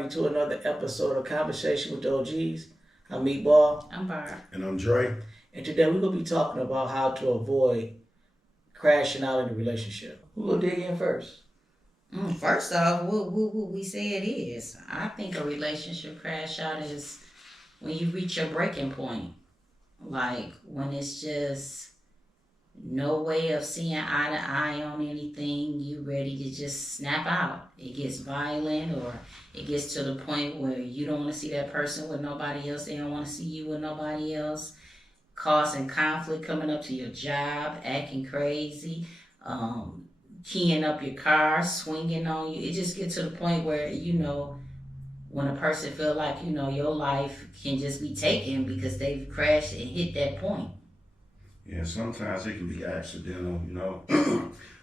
everybody to another episode of Conversation with the OGs. I'm Meatball. I'm Barb. And I'm Dre. And today we're going to be talking about how to avoid crashing out in a relationship. Who will dig in first? First off, what we say it is. I think a relationship crash out is when you reach your breaking point. Like when it's just no way of seeing eye to eye on anything, you ready to just snap out. It gets violent, or it gets to the point where you don't want to see that person with nobody else. They don't want to see you with nobody else. Causing conflict, coming up to your job, acting crazy, keying up your car, swinging on you. It just gets to the point where, when a person feel like, your life can just be taken because they've crashed and hit that point. Yeah, sometimes it can be accidental,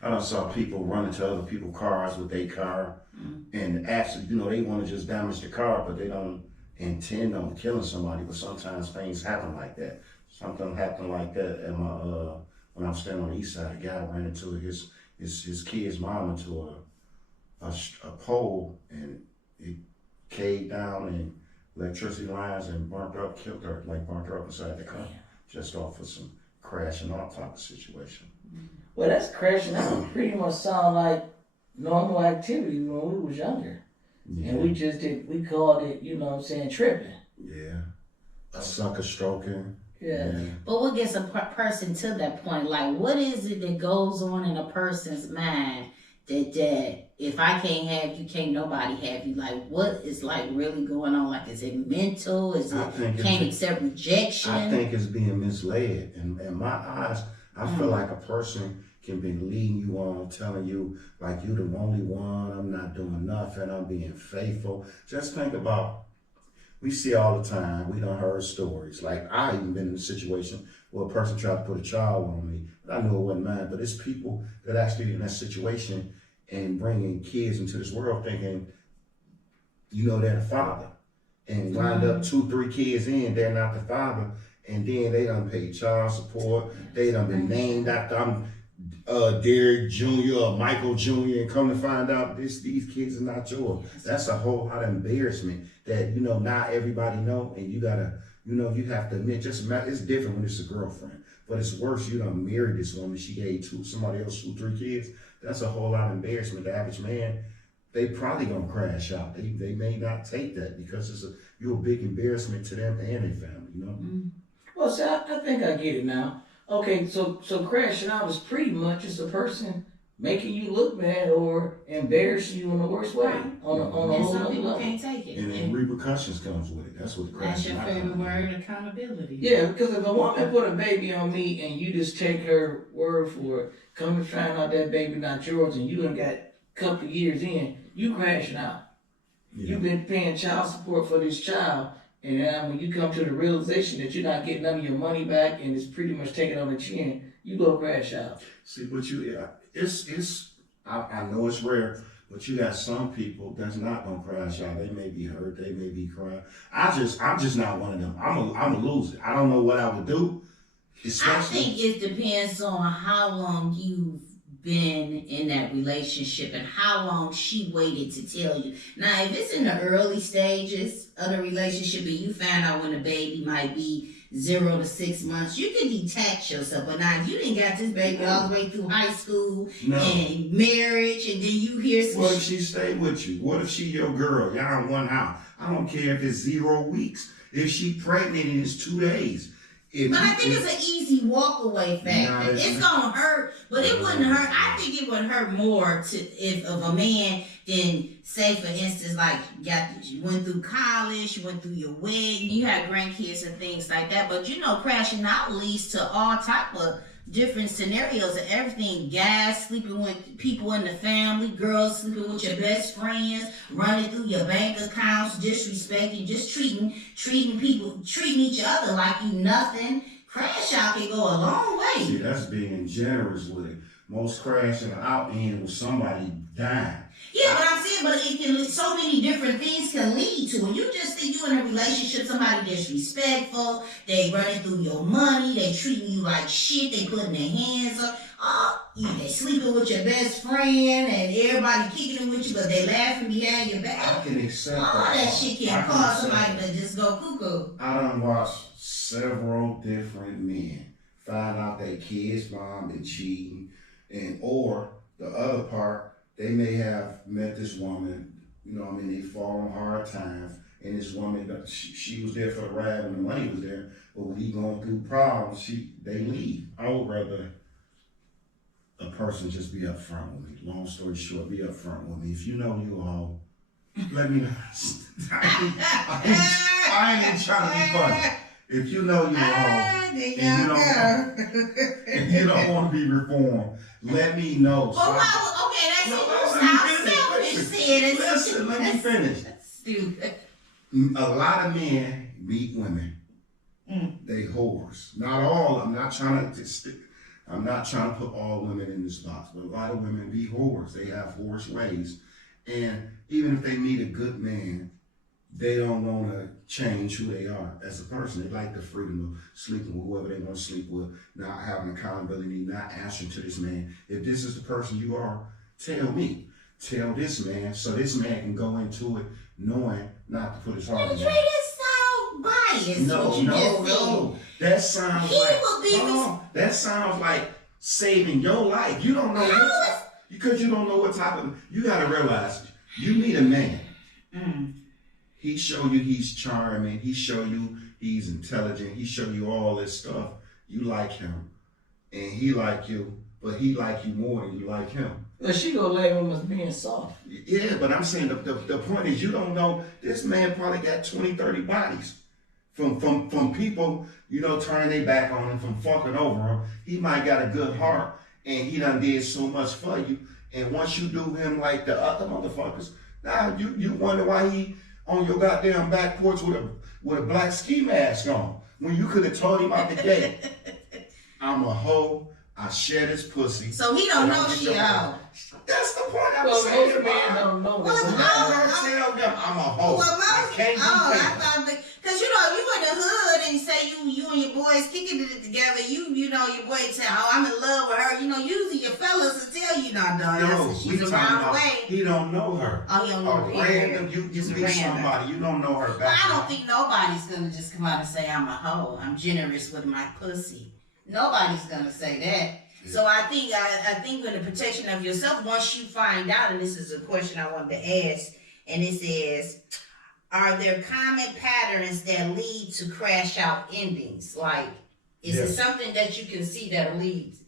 I done saw people run into other people's cars with their car and actually, they want to just damage the car, but they don't intend on killing somebody. But sometimes things happen like that. Something happened like that at my, when I was standing on the east side. A guy ran into his kid's mom into a pole, and it caved down and electricity lines and burnt her up, killed her, burnt her up inside the car, just off of some crashing off type of situation. Well, that's crashing out. Pretty much sound like normal activity when we was younger. Yeah. And we called it, tripping. Yeah. A sucker stroking. Yeah. But what gets a person to that point? Like, what is it that goes on in a person's mind that if I can't have you, can't nobody have you? Like, what is really going on? Like, is it mental? Is it can't accept rejection? I think it's being misled. And in my eyes, I feel like a person can be leading you on, telling you like you the only one, I'm not doing nothing, I'm being faithful. Just think about, we see all the time, we done heard stories. Like, I even been in a situation where a person tried to put a child on me, but I knew it wasn't mine. But it's people that actually in that situation and bringing kids into this world thinking, they're the father. And wind up 2-3 kids in, they're not the father. And then they done paid child support. They done been named after Derek Jr. or Michael Jr. And come to find out these kids are not yours. That's a whole lot of embarrassment that, not everybody know. And you gotta, you have to admit, it's different when it's a girlfriend. But it's worse, you done married this woman, she gave somebody else 2-3 kids. That's a whole lot of embarrassment. The average man, they probably gonna crash out. They may not take that because you're a big embarrassment to them and their family, Well, see, I think I get it now. Okay, so crashing out is pretty much just a person making you look bad or embarrassing you in the worst way. On a whole some other people level. can't take it. And then repercussions comes with it. That's what the That's crashing your out favorite comes with. word, accountability. Yeah, because if a woman put a baby on me and you just take her word for it, come and find out that baby not yours and you done got a couple of years in, you crashing out. Yeah. You've been paying child support for this child, and then when you come to the realization that you're not getting none of your money back and it's pretty much taken on the chin, you go crash out. See, but I know it's rare, but you got some people that's not gonna crash out. They may be hurt, they may be crying. I'm just not one of them. I'm a loser. I don't know what I would do. I think it depends on how long you've been in that relationship and how long she waited to tell you. Now, if it's in the early stages of the relationship and you find out when the baby might be 0 to 6 months, you can detach yourself. But now, if you didn't got this baby all the way through high school and marriage, and then you hear some... What if she stayed with you? What if she your girl? Y'all in one house. I don't care if it's 0 weeks. If she pregnant and it's 2 days. But I think it's an easy walk away factor. It's gonna hurt, but it wouldn't hurt. I think it would hurt more if of a man than, say, for instance, like you went through college, you went through your wedding, you had grandkids and things like that. But crashing out leads to all type of different scenarios and everything. Guys sleeping with people in the family, girls sleeping with your best friends, running through your bank accounts, disrespecting, just treating each other like you nothing. Crash out can go a long way. See, that's being generous with it. Most crashing out end with somebody dying. Yeah, but I'm saying, it can, so many different things can lead to it. You just think you in a relationship, somebody disrespectful, they running through your money, they treating you like shit, they putting their hands up. oh, they sleeping with your best friend and everybody kicking it with you, but they laughing behind your back. I can accept all that shit can cause somebody to just go cuckoo. I done watched several different men find out their kid's mom been cheating, and or the other part, they may have met this woman, you know what I mean, they fall on hard times, and this woman, she was there for the ride when the money was there, but when he going through problems, they leave. I would rather a person just be upfront with me. Long story short, be upfront with me. If you know you a hoe, let me know. I ain't even trying to be funny. If you know you're a hoe and you don't want to be reformed, let me know. Well, okay, that's Listen, let me finish. Stupid. A lot of men beat women. They whores. Not all. I'm not trying to put all women in this box, but a lot of women be whores. They have whorish ways. And even if they meet a good man, they don't want to change who they are as a person. They like the freedom of sleeping with whoever they want to sleep with, not having accountability, not answering to this man. If this is the person you are, tell me. Tell this man, so this man can go into it knowing not to put his heart in it. So biased. No. That sounds like saving your life. You don't know because you don't know what type of. You got to realize, you meet a man. He show you he's charming. He show you he's intelligent. He show you all this stuff. You like him, and he like you, but he like you more than you like him. Well, she gonna label him as being soft. Yeah, but I'm saying the point is, you don't know, this man probably got 20, 30 bodies from people, you know, turning their back on him, from fucking over him. He might got a good heart, and he done did so much for you. And once you do him like the other motherfuckers, now you wonder why he on your goddamn back porch with a black ski mask on, when you could have told him out the gate, I'm a hoe. I share this pussy. So he don't know she a hoe. That's the point I'm saying. Most men don't know this. I'm a hoe. I can't be I thought, because you know, you in the hood and say you and your boys kicking it together, you know, your boy tell, oh, I'm in love with her. You know, usually your fellas will tell you not done. No, she's around the way. He don't know her. Oh, he don't know her. Random, you meet somebody, you don't know her back. Well, I don't think nobody's gonna just come out and say I'm a hoe. I'm generous with my pussy. Nobody's gonna say that. So I think with the protection of yourself, once you find out, and this is a question I wanted to ask, and it says, are there common patterns that lead to crash out endings? Like, is it something that you can see that leads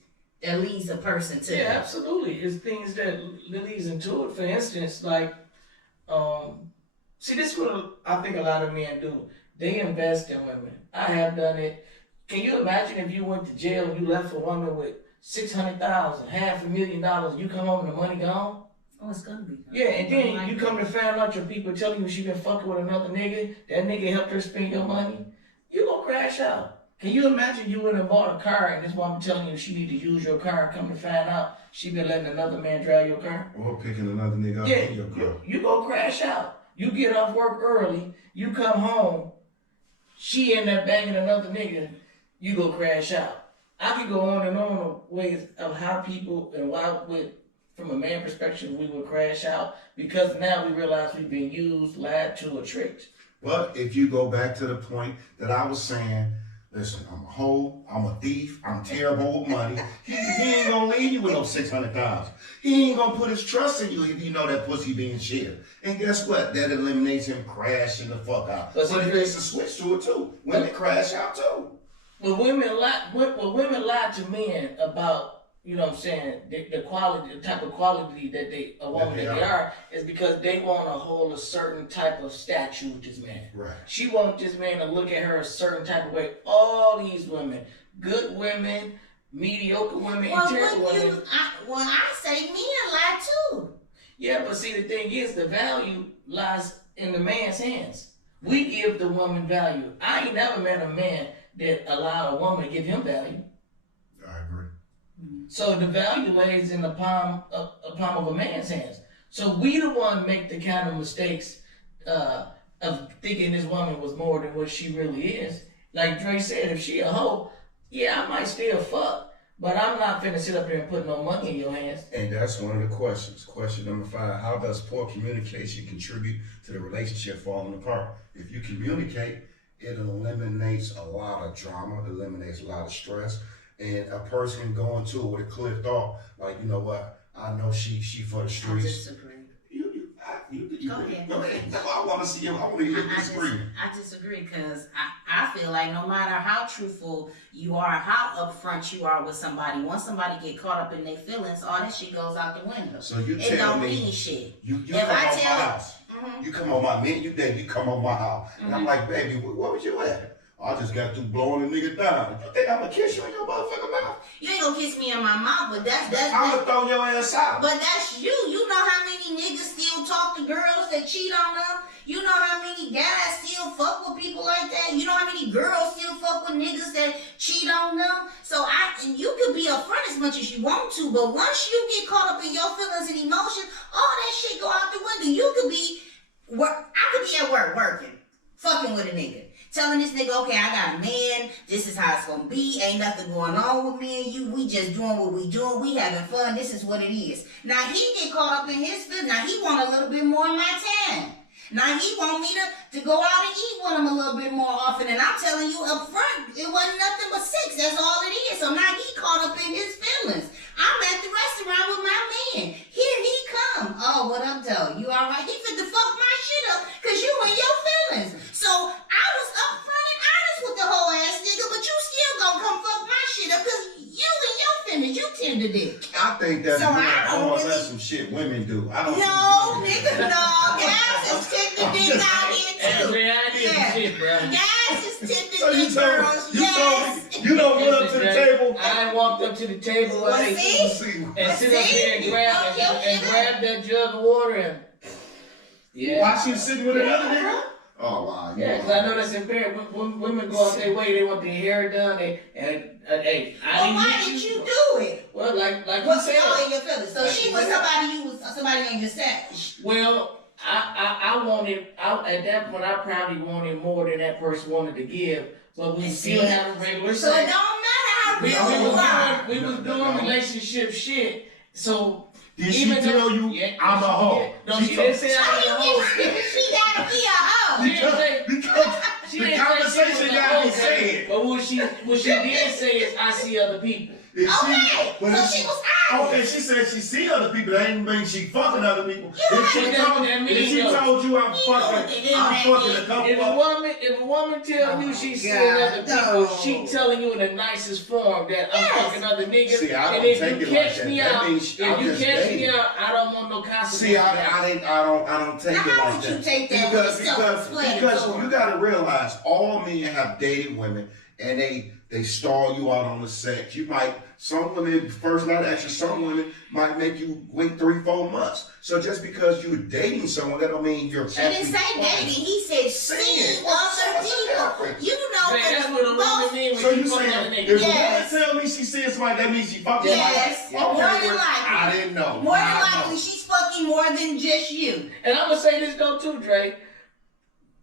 a person to? Yeah, absolutely. It's things that leads into it. For instance, like, see, this is what I think a lot of men do. They invest in women. I have done it. Can you imagine if you went to jail and you left a woman with $600,000, $500,000, you come home and the money gone? Oh, it's gonna be. Yeah, and then you come to find out your people telling you she been fucking with another nigga, that nigga helped her spend your money, you gonna crash out. Can you imagine you went and bought a car and this woman telling you she need to use your car and come to find out she been letting another man drive your car? Or picking another nigga up in your car. You gonna crash out. You get off work early, you come home, she end up banging another nigga, you go crash out. I could go on and on of ways of how people and why, from a man perspective, we would crash out, because now we realize we've been used, lied to, or tricked. But if you go back to the point that I was saying, listen, I'm a hoe, I'm a thief, I'm terrible with money. He ain't gonna leave you with no $600,000. He ain't gonna put his trust in you if you know that pussy being shared. And guess what? That eliminates him crashing the fuck out. But there's a switch to it too. Women crash out too. But women lie to men about, you know what I'm saying, the quality, the type of quality that they are, is because they want to hold a certain type of statue with this man. Right. She wants this man to look at her a certain type of way. All these women, good women, mediocre women, and terrible women. I say men lie too. Yeah, but see, the thing is, the value lies in the man's hands. We give the woman value. I ain't never met a man that allow a woman to give him value. I agree. So the value lays in the palm of a man's hands. So we the one make the kind of mistakes of thinking this woman was more than what she really is. Like Dre said, if she a hoe, yeah, I might still fuck, But I'm not finna sit up here and put no money in your hands. And that's one of the questions. Question number 5, how does poor communication contribute to the relationship falling apart? If you communicate, it eliminates a lot of drama, eliminates a lot of stress, and a person can go into it with a clear thought, like, you know what, I know she for the I streets. disagree. You Go ahead. Go ahead. I want to see you. I want to hear you disagree. I disagree because I feel like no matter how truthful you are, how upfront you are with somebody, once somebody get caught up in their feelings, all that shit goes out the window. So you it tell don't me, mean shit. You If come I on tell- my house. Mhm. You come on my man. You think you come on my house, and I'm like, baby, where was you at? I just got through blowing a nigga down. You think I'm gonna kiss you in your motherfucking mouth? You ain't gonna kiss me in my mouth, but that's I'm gonna throw your ass out. But that's you. You know how many niggas still talk to girls that cheat on them? You know how many guys still fuck with people like that? You know how many girls still fuck with niggas that cheat on them? So and you could be upfront as much as you want to, but once you get caught up in your feelings and emotions, all that shit go out the window. You could be I could be at work working, fucking with a nigga. Telling this nigga, okay, I got a man, this is how it's gonna be, ain't nothing going on with me and you, we just doing what we doing, we having fun, this is what it is. Now he get caught up in his feelings, now he want a little bit more of my time. Now he want me to go out and eat with him a little bit more often, and I'm telling you up front, it wasn't nothing but sex, that's all it is. So now he caught up in his feelings. I'm at the restaurant with my man, here he come. Oh, what up though, you alright? He finna fuck my shit up, cause you in your feelings. So I was upfront and honest with the whole ass nigga, but you still gonna come fuck my shit up, cause you in your feelings, you tender dick. I think that's So I don't really- that's some shit women do. I don't No, think nigga, no, guys is tender dick out here too. Hey, I did Yeah. shit, bro. Guys is tender So you dick told girls, me, yes. you don't went up to the table. I walked up to the table Well, and see? sit up here and grab that jug of water and While she was sitting with another nigga? Oh, wow. Yeah, because I know that's imperative. Women go out their way, they want their hair done, hey, Well, why did you do it? Well, like you What's said. all in your feelings? So she was somebody on your set. Well, I wanted, at that point, I probably wanted more than that person wanted to give, but we still have a regular So it sex. don't matter how real you are. We was doing relationship shit, so. Did she tell you I'm a hoe? No, she didn't say I'm a hoe. She gotta be a hoe. She didn't say. Because She the didn't conversation say she was a gotta be hoe, said. but what she did say is, I see other people. If Okay, but so if she was honest. Okay, she said she see other people. That ain't mean she fucking other people. You If she know told, what that means, if she though. told you I'm You know what fucking that a couple If of a woman tell you she's seeing God, other people, no. she telling you in the nicest form that I'm Yes. fucking other niggas. See, I and don't if take you it like catch that. me That out, means if I'm you just catch me dating. out, I don't want no consequences. See, I don't take Now, it how like would that. you take that because with self-explanatory? because you gotta realize all men have dated women and they stall you out on the sex. Some women first night action, some women might make you wait 3-4 months. So just because you're dating someone, that don't mean you're She didn't say dating. He said see other people. You know, Man, that's what a woman mean when So she you fucking other saying niggas. if Yes. a woman tell me she seeing somebody, that means she fucking Yes. somebody? More Okay, than likely. I didn't know. More than I know. likely, she's fucking more than just you. And I'm gonna say this though too, Dre.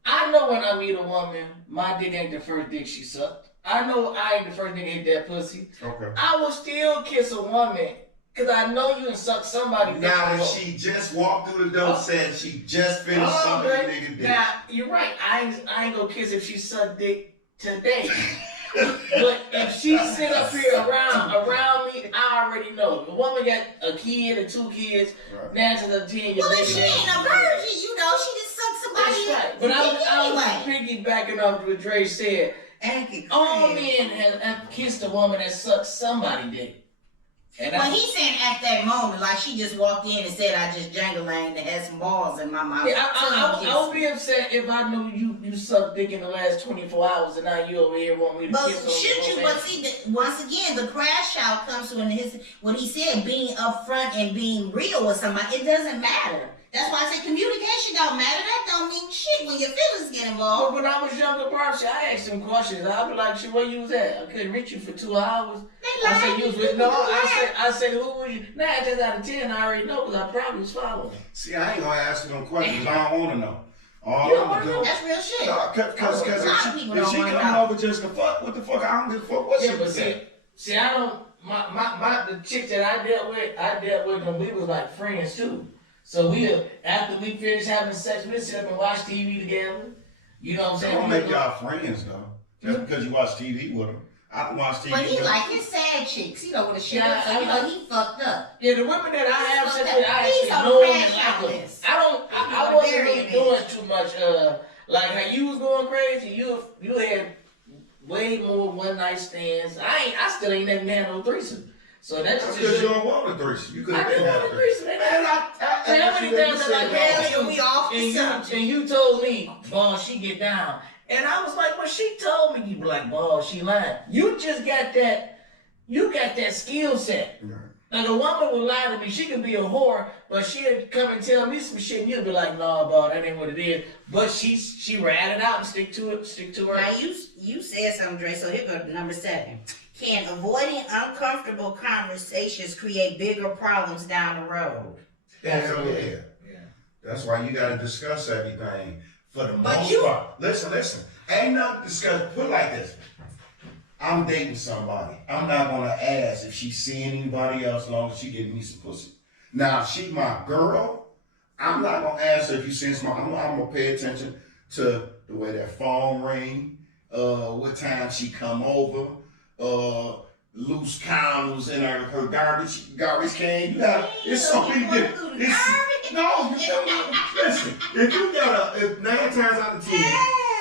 I know when I meet a woman, my dick ain't the first dick she sucked. I know I ain't the first nigga ate that pussy. Okay. I will still kiss a woman because I know you and suck somebody. Now dick if she just walked through the door and said she just finished something nigga did. Now you're right. I ain't gonna kiss if she sucked dick today. But if she sit up here around me, I already know. The woman got a kid or 2 kids. Right. Now she's a 10 year Well, if she ain't a virgin, you know, she just sucked somebody. That's right. But I was piggybacking off what Dre said. All men have kissed a woman that sucked somebody dick. And Well, he's saying at that moment, like she just walked in and said, I just jangled-langed and had some balls in my mouth. yeah, I would be upset if I knew you sucked dick in the last 24 hours and now you over here want me to But kiss on should your you? But see, once again, the crash out comes when what he said, being upfront and being real with somebody. It doesn't matter. That's why I say communication don't matter. That don't mean shit when your feelings get But involved. when I was younger, Barbara, I asked him questions. I'd be like, "Shit, where you was at? I couldn't reach you for 2 hours." They I said, lied. "You was with no." I said, "Who was you?" 9 times out of 10, I already know because I probably was following. See, I ain't gonna ask them questions. I don't wanna know. All You don't I'm wanna gonna know? do. That's real shit. Cause A lot of people if don't she wanna coming know. over just to fuck, what the fuck? I don't give a fuck what Yeah, she but was see, at. See, I don't. The chick that I dealt with them. We was like friends too. So after we finished having sex, we'd sit up and watch TV together. You know what I'm saying? That don't make y'all friends though. Just because you watch TV with them. I don't watch TV. But he with like his sad chicks. He don't want to shit Yeah, up, so you know he fucked up. Yeah, the women that I have sex with, I He's actually on know the them and crash out like them. list. I wasn't really doing too much. Like how you was going crazy. You had way more one night stands. I still ain't never had no threesome. So that's just because you don't want a threesome. You could have been had a threesome. Say how many times I like hell, we off the subject. and you told me, boss, she get down. And I was like, well, she told me. You be like, boss, she lying. You just got that, skill set. Right. Like a woman will lie to me. She could be a whore, but she'll come and tell me some shit and you'll be like, nah, boss, that ain't what it is. But she rat it out and stick to her. Now you said something, Dre, so here goes number 7. Can avoiding uncomfortable conversations create bigger problems down the road? Hell yeah. That's why you gotta discuss everything for the But most part. Listen. Ain't nothing to discuss. Put it like this. I'm dating somebody. I'm not gonna ask if she's seeing anybody else as long as she getting me some pussy. Now, if she my girl, I'm not gonna ask her if you see somebody. I'm gonna pay attention to the way that phone ring, what time she come over, loose condoms in her garbage can. You got it's so many different. No, you don't. Listen, if 9 times out of 10,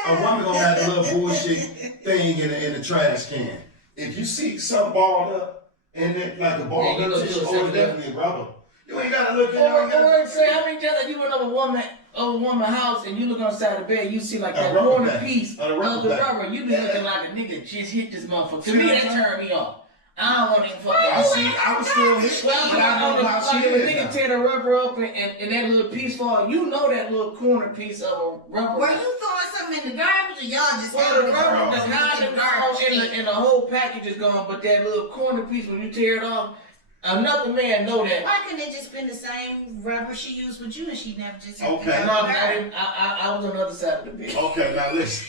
a woman gonna have a little bullshit thing in the trash can. If you see something balled up and it like a ball up tissue, it's definitely a rubber. You ain't gotta look at it. Or say how many times you went over a woman's house and you look outside the bed, you see like that corner piece of the rubber. You be looking like a nigga just hit this motherfucker. To me, that turned me off. I don't want to fuck. I was still hit, but I know how she is. If a nigga tear the rubber up and that little piece fall, you know that little corner piece of a rubber. Were you throwing something in the garbage or y'all just well, the having rubber, the condom and the whole package is gone, but that little corner piece when you tear it off, another man know that. Why couldn't it just been the same rubber she used with you and she never just Okay. No, I was on the other side of the bed. Okay, now listen.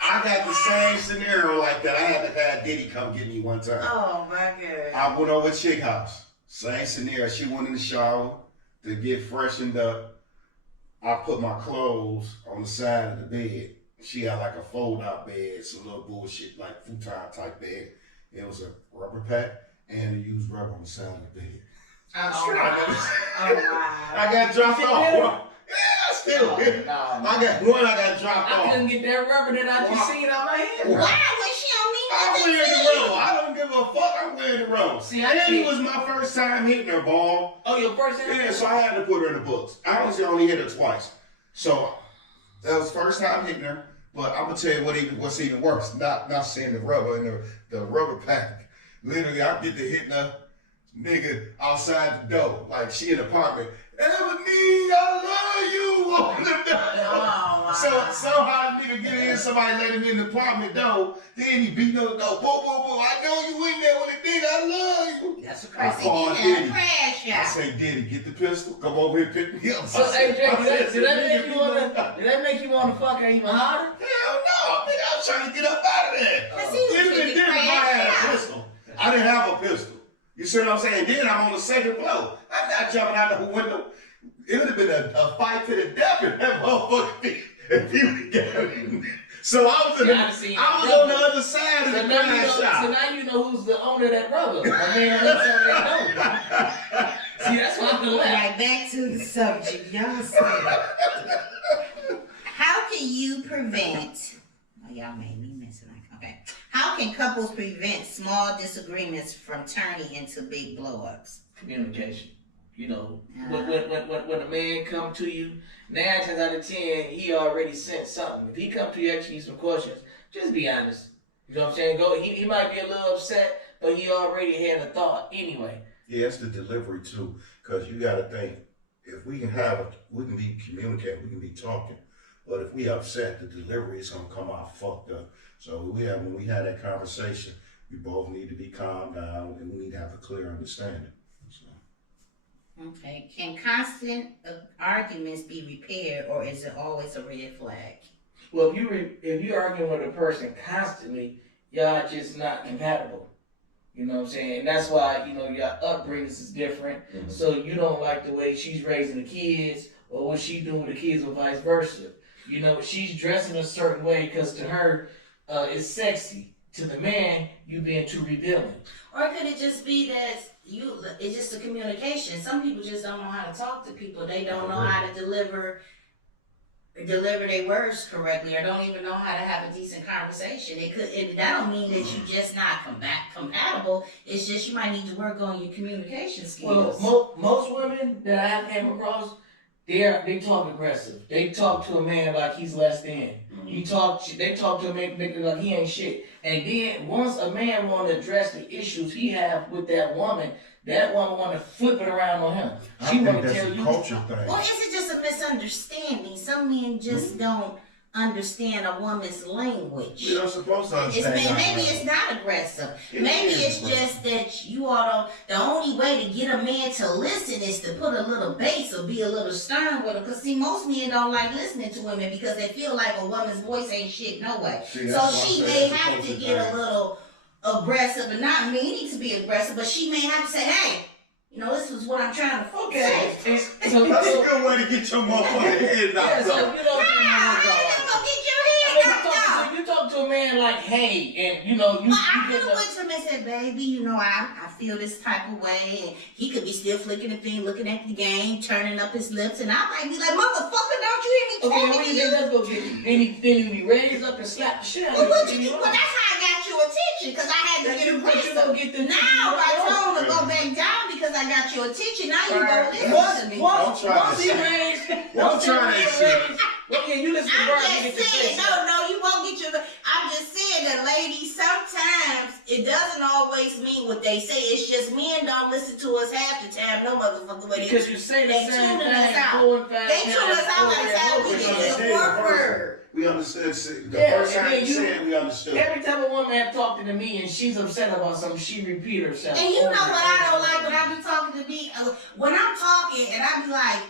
I got the same scenario like that. I had to have Diddy come get me one time. Oh my God. I went over to Chick House. Same scenario. She went in the shower to get freshened up. I put my clothes on the side of the bed. She had like a fold-out bed, some little bullshit like futon type bed. It was a rubber pack and a used rubber on the side of the bed. Oh, wow. I got dropped off. Yeah, still. I got dropped off. I couldn't get that rubber that I just seen on my hand. Why was she on me? I'm wearing the rubber. I don't give a fuck. I'm wearing the rubber. See, it was my first time hitting her, ball. Oh, your first time? Yeah, so I had to put her in the books. I honestly only hit her twice. So that was first time hitting her. But I'm gonna tell you what's even worse. Not seeing the rubber in the rubber pack. Literally, I get to hitting her nigga outside the door, like she in the apartment. And it was me, I love you. Open the door. Oh, So somehow the nigga get in, somebody let him in the apartment door. Then he beating on the door. Boom, boom, boom. I know you in there with a nigga. I love you. That's a crazy. I called Diddy. Crash out. I say, Diddy, get the pistol. Come over here and pick me up. So, hey, Jay, did that make you want to fuck her even harder? Hell no, nigga. I was trying to get up out of there. It would have been different if I had a pistol. I didn't have a pistol. You see what I'm saying? Then I'm on the second floor. I'm not jumping out the window. It would have been a fight to the death if that motherfucker if he would get me. So I was on the other side of the glass shop. So now you know who's the owner of that rubber. My man lives on that door. See, that's why I'm the left. Right, back to the subject. Y'all said. How can you prevent... Oh, y'all made me miss it. Okay. How can couples prevent small disagreements from turning into big blow-ups? Communication. You know, when a man come to you, 9 times out of 10, he already sent something. If he come to you asking you some questions, just be honest. You know what I'm saying? He might be a little upset, but he already had a thought anyway. Yeah, it's the delivery too, because you got to think, if we can be communicating, we can be talking. But if we upset, the delivery is going to come out fucked up. So when we have that conversation, we both need to be calm down and we need to have a clear understanding. So. Okay. Can constant arguments be repaired, or is it always a red flag? Well, if you're arguing with a person constantly, y'all just not compatible. You know what I'm saying? And that's why, your upbringings is different. Mhm. So you don't like the way she's raising the kids or what she doing with the kids or vice versa. She's dressing a certain way because to her, it's sexy. To the man, you being too revealing. Or could it just be that it's just a communication. Some people just don't know how to talk to people. They don't know how to deliver their words correctly, or don't even know how to have a decent conversation. That don't mean that you just not compatible. It's just you might need to work on your communication skills. Well, most women that I have came across, they talk aggressive. They talk to a man like he's less than. They talk to a man like he ain't shit. And then once a man want to address the issues he have with that woman want to flip it around on him. She want to tell you. Culture thing. Well, is it just a misunderstanding? Some men just don't understand a woman's language. You're not supposed to understand. Maybe it's not aggressive. Maybe it's just that you all don't. The only way to get a man to listen is to put a little bass or be a little stern with him. Because see, most men don't like listening to women because they feel like a woman's voice ain't shit no way. So she may have to get a little aggressive, and not meaning to be aggressive, but she may have to say, hey, this is what I'm trying to say. So that's a good way to get your motherfucking head knocked off. You talk to a man like, hey, and I could have went to him and said, baby, I feel this type of way, and he could be still flicking the thing, looking at the game, turning up his lips, and I might be like, motherfucker, don't you hear me talking to you? Let's go get it. Then he raised up and slapped the shit out of you. Well, that's how I got your attention, because I had to get aggressive. Now, if I told him to go back down because I got your attention, now you go listen to me. Once he raised, okay, you listen to I'm just saying, no, you won't get your. I'm just saying that, ladies, sometimes it doesn't always mean what they say. It's just men don't listen to us half the time, no motherfucking way. Because you say the same thing 4 and 5 times. They tune us out by the time we get this one word. We understood. The first time you said we understood. Every time a woman have talked to me and she's upset about something, she repeat herself. And you know what I don't like when I be talking to me? When I'm talking and I be like,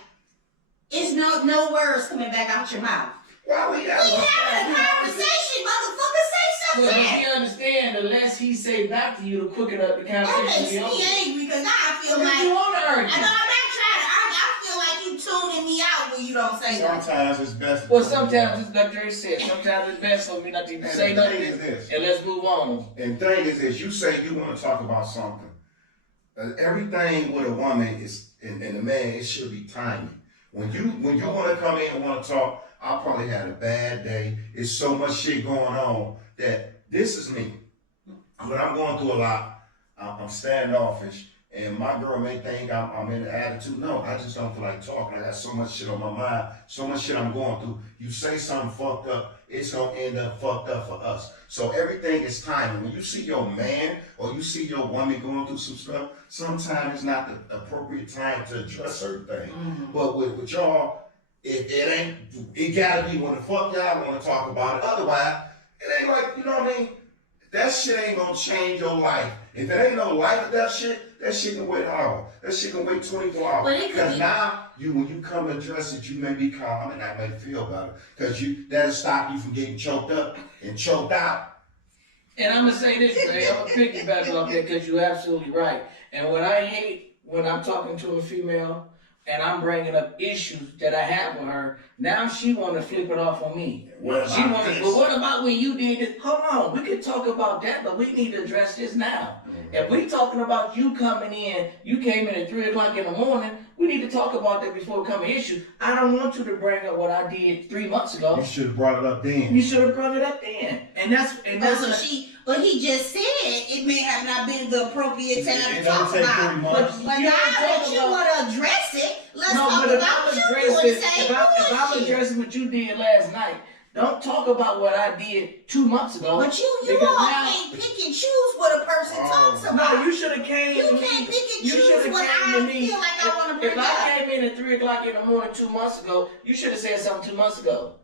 it's no words coming back out your mouth. Well, we having a conversation, motherfucker. Say something. Well, but you understand, the less he say back to you, the quicker the conversation That will be over. makes me angry because now I feel like you want to argue. I'm not trying to argue. I feel like you tuning me out when you don't say nothing. Sometimes it's best. Well, sometimes it's like Dre said. Sometimes it's best for me not to even say nothing. And let's move on. And thing is this: you say you want to talk about something. Everything with a woman is, and a man, it should be timing. When you want to come in and want to talk, I probably had a bad day. It's so much shit going on that this is me. But I'm going through a lot. I'm standoffish, and my girl may think I'm in the attitude. No, I just don't feel like talking. I got so much shit on my mind, so much shit I'm going through. You say something fucked up, it's gonna end up fucked up for us. So everything is timing. When you see your man or you see your woman going through some stuff, sometimes it's not the appropriate time to address certain things. Mm-hmm. But with y'all, it gotta be when the fuck y'all want to talk about it. Otherwise, it ain't like, you know what I mean? That shit ain't gonna change your life. If there ain't no life of that shit can wait an hour. That shit can wait 24 hours. Because now, when you come and address it, you may be calm and that may feel better. Because that'll stop you from getting choked up and choked out. And I'm gonna say this, Ray, I'm gonna piggyback off that because you're absolutely right. And what I hate when I'm talking to a female and I'm bringing up issues that I have with her, now she want to flip it off on me. Well, what about when you did it? Hold on, we can talk about that, but we need to address this now. If we talking about you coming in, you came in at 3 o'clock in the morning, we need to talk about that before it become an issue. I don't want you to bring up what I did 3 months ago. You should have brought it up then. You should have brought it up then. But he just said it may have not been the appropriate time to talk about it. But now that you want to address it, let's talk about you. If I'm addressing what you did last night, don't talk about what I did 2 months ago. But you all can't pick and choose what a person talks about. No, you should have came to me. You can't pick and choose what I feel like I want to bring up. If I came in at 3 o'clock in the morning 2 months ago, you should have said something 2 months ago.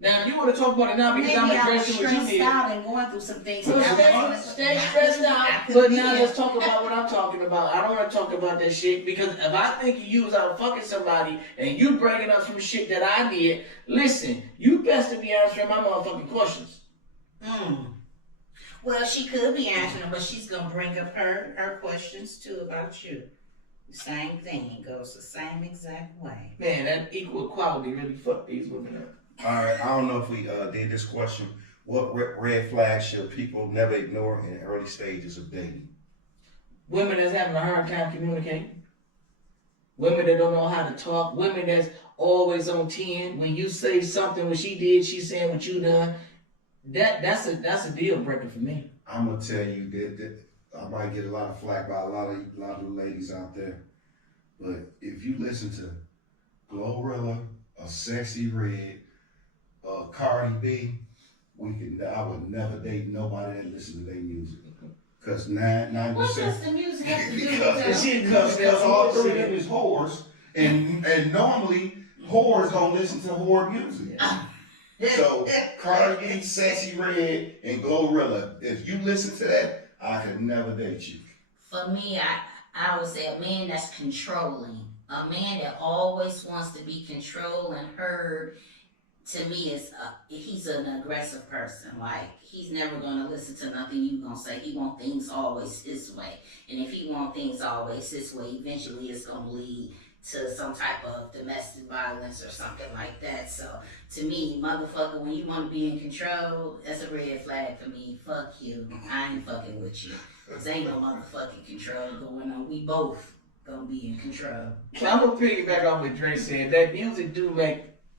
Now, if you want to talk about it now because I'm addressing what you did. Maybe I was stressed out and going through some things. Stay stressed out, but now let's talk about what I'm talking about. I don't want to talk about that shit because if I think you was out fucking somebody and you bringing up some shit that I did, listen, you best to be answering my motherfucking questions. Well, she could be answering, but she's gonna bring up her questions too about you. Same thing, goes the same exact way. Man, that equal equality really fucked these women up. All right, I don't know if we did this question. What red flags should people never ignore in the early stages of dating? Women that's having a hard time communicating. Women that don't know how to talk. Women that's always on 10. When you say something, what she did, she's saying what you done. That's a deal breaker for me. I'm gonna tell you that I might get a lot of flack by a lot of the ladies out there, but if you listen to Glorilla, a Sexy Red, Cardi B, I would never date nobody that listen to their music. Cause 9%. What does the music have to do with Because all three of them is whores, and normally whores don't listen to whore music. So Cardi B, Sexy Red, and Glorilla. If you listen to that, I could never date you. For me, I would say a man that's controlling, a man that always wants to be controlled and heard. To me, he's an aggressive person. Like, he's never gonna listen to nothing you gonna say. He want things always his way, and if he want things always his way, eventually it's gonna lead to some type of domestic violence or something like that. So, to me, motherfucker, when you want to be in control, that's a red flag for me. Fuck you. I ain't fucking with you. Cause ain't no motherfucking control going on. We both gonna be in control. Well, I'm gonna piggyback off what Dre said. That music do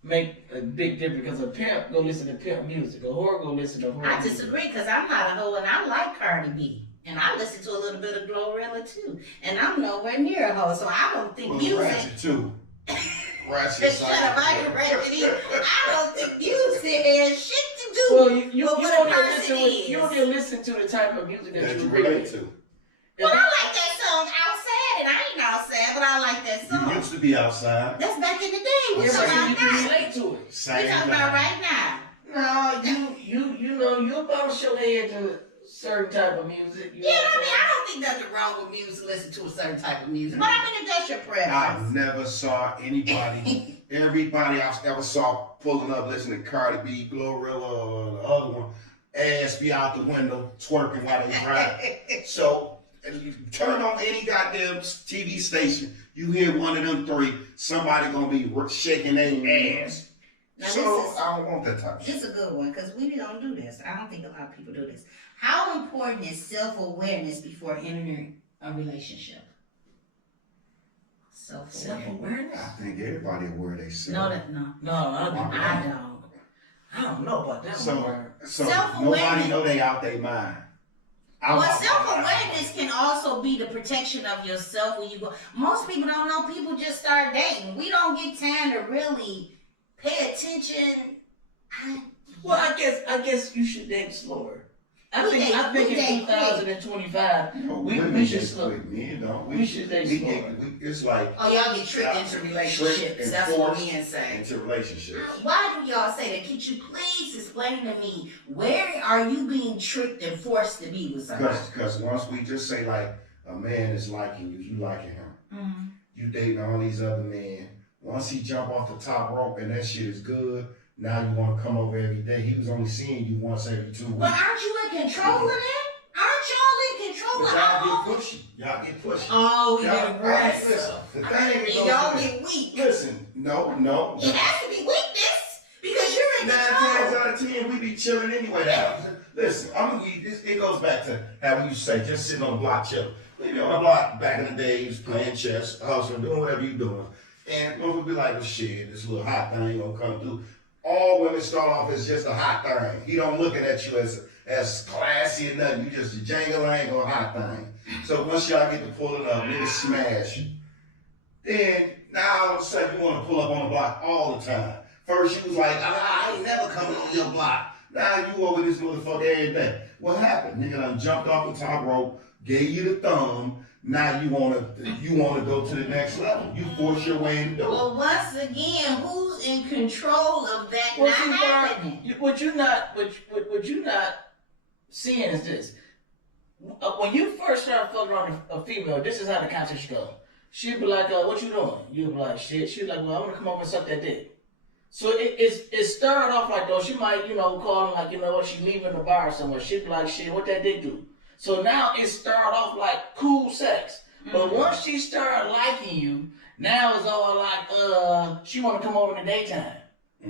make a big difference, because a pimp go listen to pimp music, a whore go listen to whore I music. disagree, because I'm not a hoe and I like Cardi B. And I listen to a little bit of Glorilla too. And I'm nowhere near a hoe, so I don't think music. Ratchet too. Ratchet. Shut up, I ain't ratchet either. I don't think music has shit to do Well, you with what a person is. you don't even listen to the type of music that you relate to. Well, I like that song Outside, and I ain't outside, but I like that song. You used to be outside. That's back in the day. We Yeah, talking but about you now. relate to it. Same We talking about right now. No, you know, you bounce your head to certain type of music. Yeah, I mean, I don't think nothing wrong with music, listen to a certain type of music. But I mean, if that's your preference. I never saw everybody I ever saw pulling up listening to Cardi B, Glorilla, or the other one, ass be out the window twerking while they drive. So, you turn on any goddamn TV station, you hear one of them three, somebody gonna be shaking their ass. Now, So I don't want that type of shit. It's a good one, because we don't do this. I don't think a lot of people do this. How important is self-awareness before entering a relationship? Self-awareness? I think everybody aware they self. No, that no. No, I don't. I don't know about that one. So Self-awareness- nobody know they out their mind. Well, self-awareness can also be the protection of yourself when you go. Most people don't know. People just start dating. We don't get time to really pay attention. Well, I guess you should date slower. I think in 2025 we should slow. We should date slower. It's like Oh, y'all get tricked into relationships. That's what men say. into relationships. Why do y'all say that? Could you please explain to me, where are you being tricked and forced to be with somebody? Because once we just say like a man is liking you, you liking him. Mm-hmm. You dating all these other men. Once he jump off the top rope and that shit is good, now you want to come over every day. He was only seeing you once every 2 weeks. But aren't you in control of that? Aren't y'all in control But of y'all how? get pushy. Y'all get pushy. Oh, we Y'all- get aggressive. listen, the thing is, Y'all get weak. listen, no. It has to be weakness because you're in 9 control. times out of 10, we be chilling anyway. Listen, I'm gonna give you this. It goes back to how we used to say, just sitting on the block chilling. We be on the block back in the days, playing chess, hustling, doing whatever you doing. And we'll be like, well, shit, this little hot thing gonna come through. All women start off as just a hot thing. He don't looking at you as classy or nothing. You just a jangle-angle hot thing. So once y'all get to pulling up, niggas smash you. Then now all of a sudden you want to pull up on the block all the time. First you was like, I ain't never coming on your block. Now you over this motherfucker every day. What happened? Nigga done jumped off the top rope, gave you the thumb. Now you wanna go to the next level. You force your way into it. Well, once again, who's in control of that What not happening? what you're not seeing is this. When you first start fucking around a female, this is how the conversation goes. She'd be like, what you doing? You'd be like, shit. She'd be like, well, I want to come over and suck that dick. So it started off like though she might, call him like, what, she leaving the bar somewhere. She'd be like, shit, what that dick do? So now it started off like cool sex. But once she started liking you, now it's all like, she wanna come over in the daytime.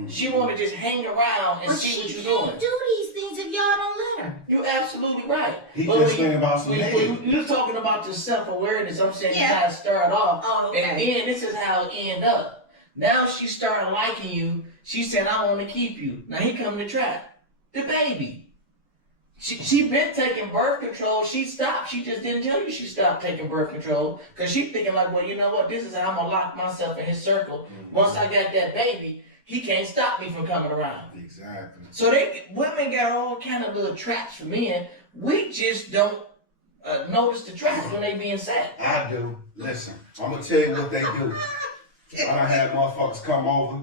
She wanna just hang around and see what you're doing. Do these things if y'all don't let her. You're absolutely right. He just thinking about some you're talking about the self-awareness, I'm saying Yeah. that's how it started off. Oh, okay. And then this is how it ended up. Now she started liking you. She said, I want to keep you. Now he come to trap. The baby. She been taking birth control. She stopped. She just didn't tell you she stopped taking birth control. Because she thinking like, well, you know what? This is how I'm going to lock myself in his circle. Once I got that baby, he can't stop me from coming around. Exactly. So women got all kind of little traps for men. We just don't notice the traps when they being set. I do. Listen, I'm gonna tell you what they do. I done had motherfuckers come over,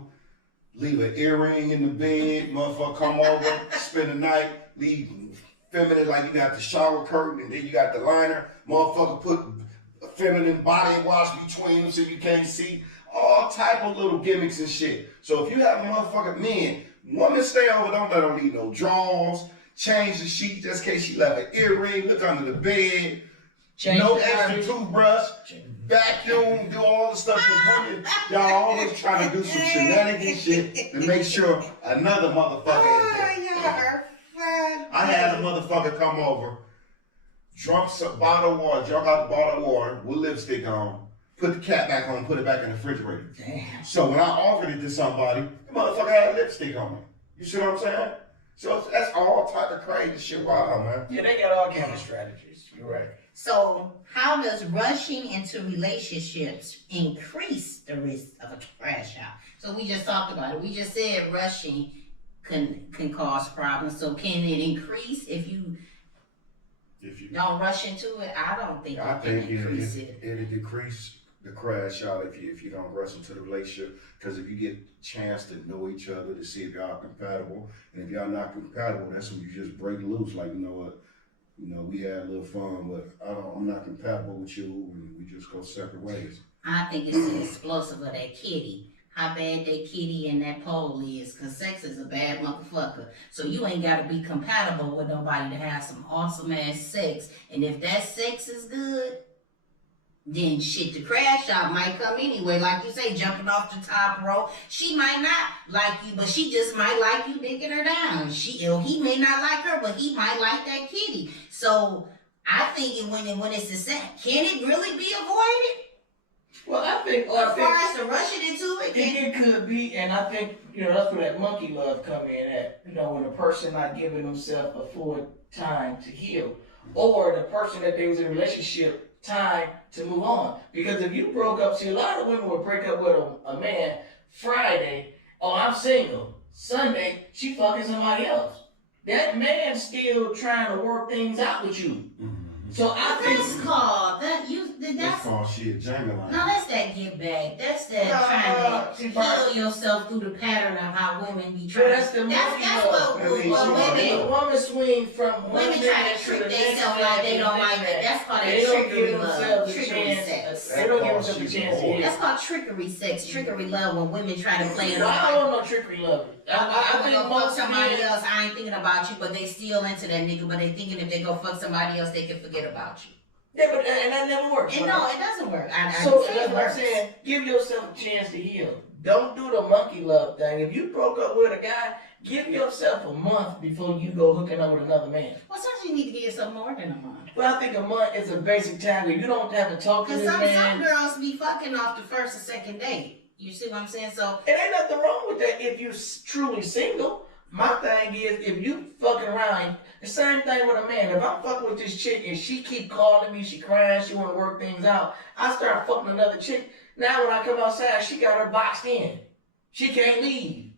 leave an earring in the bed, motherfucker come over, spend the night, leave feminine like you got the shower curtain and then you got the liner, motherfucker put a feminine body wash between them so you can't see. All type of little gimmicks and shit. So if you have motherfucking men, women stay over, don't let them leave no drawers, change the sheet just in case she left an earring, look under the bed, no extra toothbrush, vacuum, do all the stuff with women. Y'all always trying to do some shenanigans shit to make sure another motherfucker is there. I had a motherfucker come over, drunk some bottle of water, drunk out the bottle of water with lipstick on, put the cap back on, put it back in the refrigerator. Damn. So when I offered it to somebody, the motherfucker had lipstick on it. You see what I'm saying? So that's all type of crazy shit. Wow, man. Yeah, they got all kind of strategies. You're right. So how does rushing into relationships increase the risk of a crash out? So we just talked about it. We just said rushing can cause problems. So can it increase if you don't rush into it? I don't think I it can think increase it. it'll decrease the crash out if you don't rush into the relationship. Because if you get a chance to know each other, to see if y'all compatible, and if y'all not compatible, that's when you just break loose. Like, you know what? We had a little fun, but I'm not compatible with you, and we just go separate ways. I think it's the explosive of that kitty. How bad that kitty and that pole is, because sex is a bad motherfucker. So you ain't got to be compatible with nobody to have some awesome ass sex. And if that sex is good, then shit, the crash out might come anyway. Like you say, jumping off the top rope. She might not like you, but she just might like you dicking her down. He may not like her, but he might like that kitty. So I think when it's a sex, can it really be avoided? Well, I think As far as to rushing into it, it could be, and I think that's where that monkey love come in at. When a person not giving themselves a full time to heal, or the person that they was in a relationship time to move on. Because if you broke up, see, a lot of women would break up with a man Friday, oh, I'm single. Sunday, she fucking somebody else. That man's still trying to work things out with you. So I think that's called that's called shit jangling. No, that's that get back. That's that trying to heal yourself through the pattern of how women be trying. That's the that's what women. A woman swing from women try to trick themselves like they don't like it. That's called that trickery love, trickery sex. They don't give themselves a chance to heal. That's called trickery sex, trickery love. When women try to play it off. I don't want no trickery love. I think go fuck somebody else. I ain't thinking about you, but they still into that nigga. But they thinking if they go fuck somebody else, they can forget about you. Yeah, but and that never works. And no, it doesn't work. So that's what I'm saying. Give yourself a chance to heal. Don't do the monkey love thing. If you broke up with a guy, give yourself a month before you go hooking up with another man. Well, sometimes you need to give yourself more than a month. Well, I think a month is a basic time where you don't have to talk to this man. Because some girls be fucking off the first or second date. You see what I'm saying? So it ain't nothing wrong with that if you're truly single. My thing is, if you fucking around, the same thing with a man. If I'm fucking with this chick and she keep calling me, she crying, she want to work things out, I start fucking another chick. Now when I come outside, she got her boxed in. She can't leave.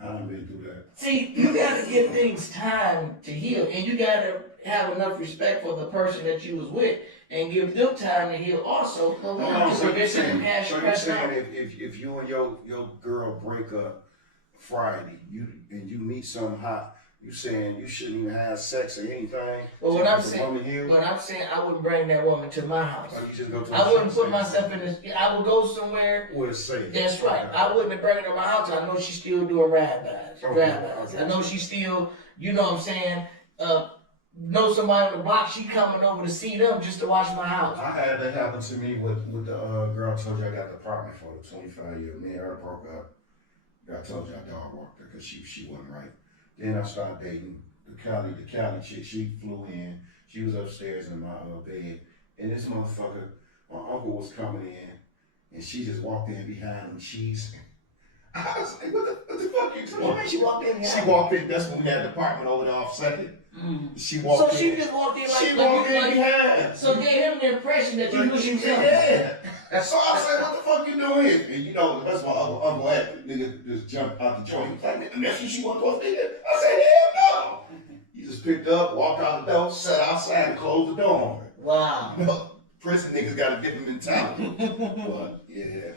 I don't really do that. See, you got to give things time to heal, and you got to have enough respect for the person that you was with, and give them time to heal also. So you're saying if you and your girl break up Friday, you meet some hot, You saying you shouldn't even have sex or anything? Well, what I'm saying, I wouldn't bring that woman to my house. Or you just go to I wouldn't put myself in this. I would go somewhere where it's safe. That's right. I wouldn't have bring her to my house. I know she's still doing drive-bys. I know she's still, you know what I'm saying, know somebody on the block, she coming over to see them just to watch my house. I had that happen to me with the girl I told you I got the apartment for the 25 years. Me and her broke up. I told you I dog walked her because she wasn't right. Then I started dating the Cali chick. She flew in. She was upstairs in my bed. And this motherfucker, my uncle was coming in, and she just walked in behind him. I was like, what the fuck you doing? What she walked in? She walked in. That's when we had the apartment over there off Second. She walked in. So she just walked in She walked in behind. So gave him the impression that you knew she was coming. Yeah. So I said, what the fuck you doing here? And you know, that's why Uncle had nigga just jumped out the joint. He was like, nigga, that's what she want to nigga? I said, hell no. He just picked up, walked out the door, sat outside, and closed the door on her. Wow. You know, prison niggas got a different mentality. But, yeah.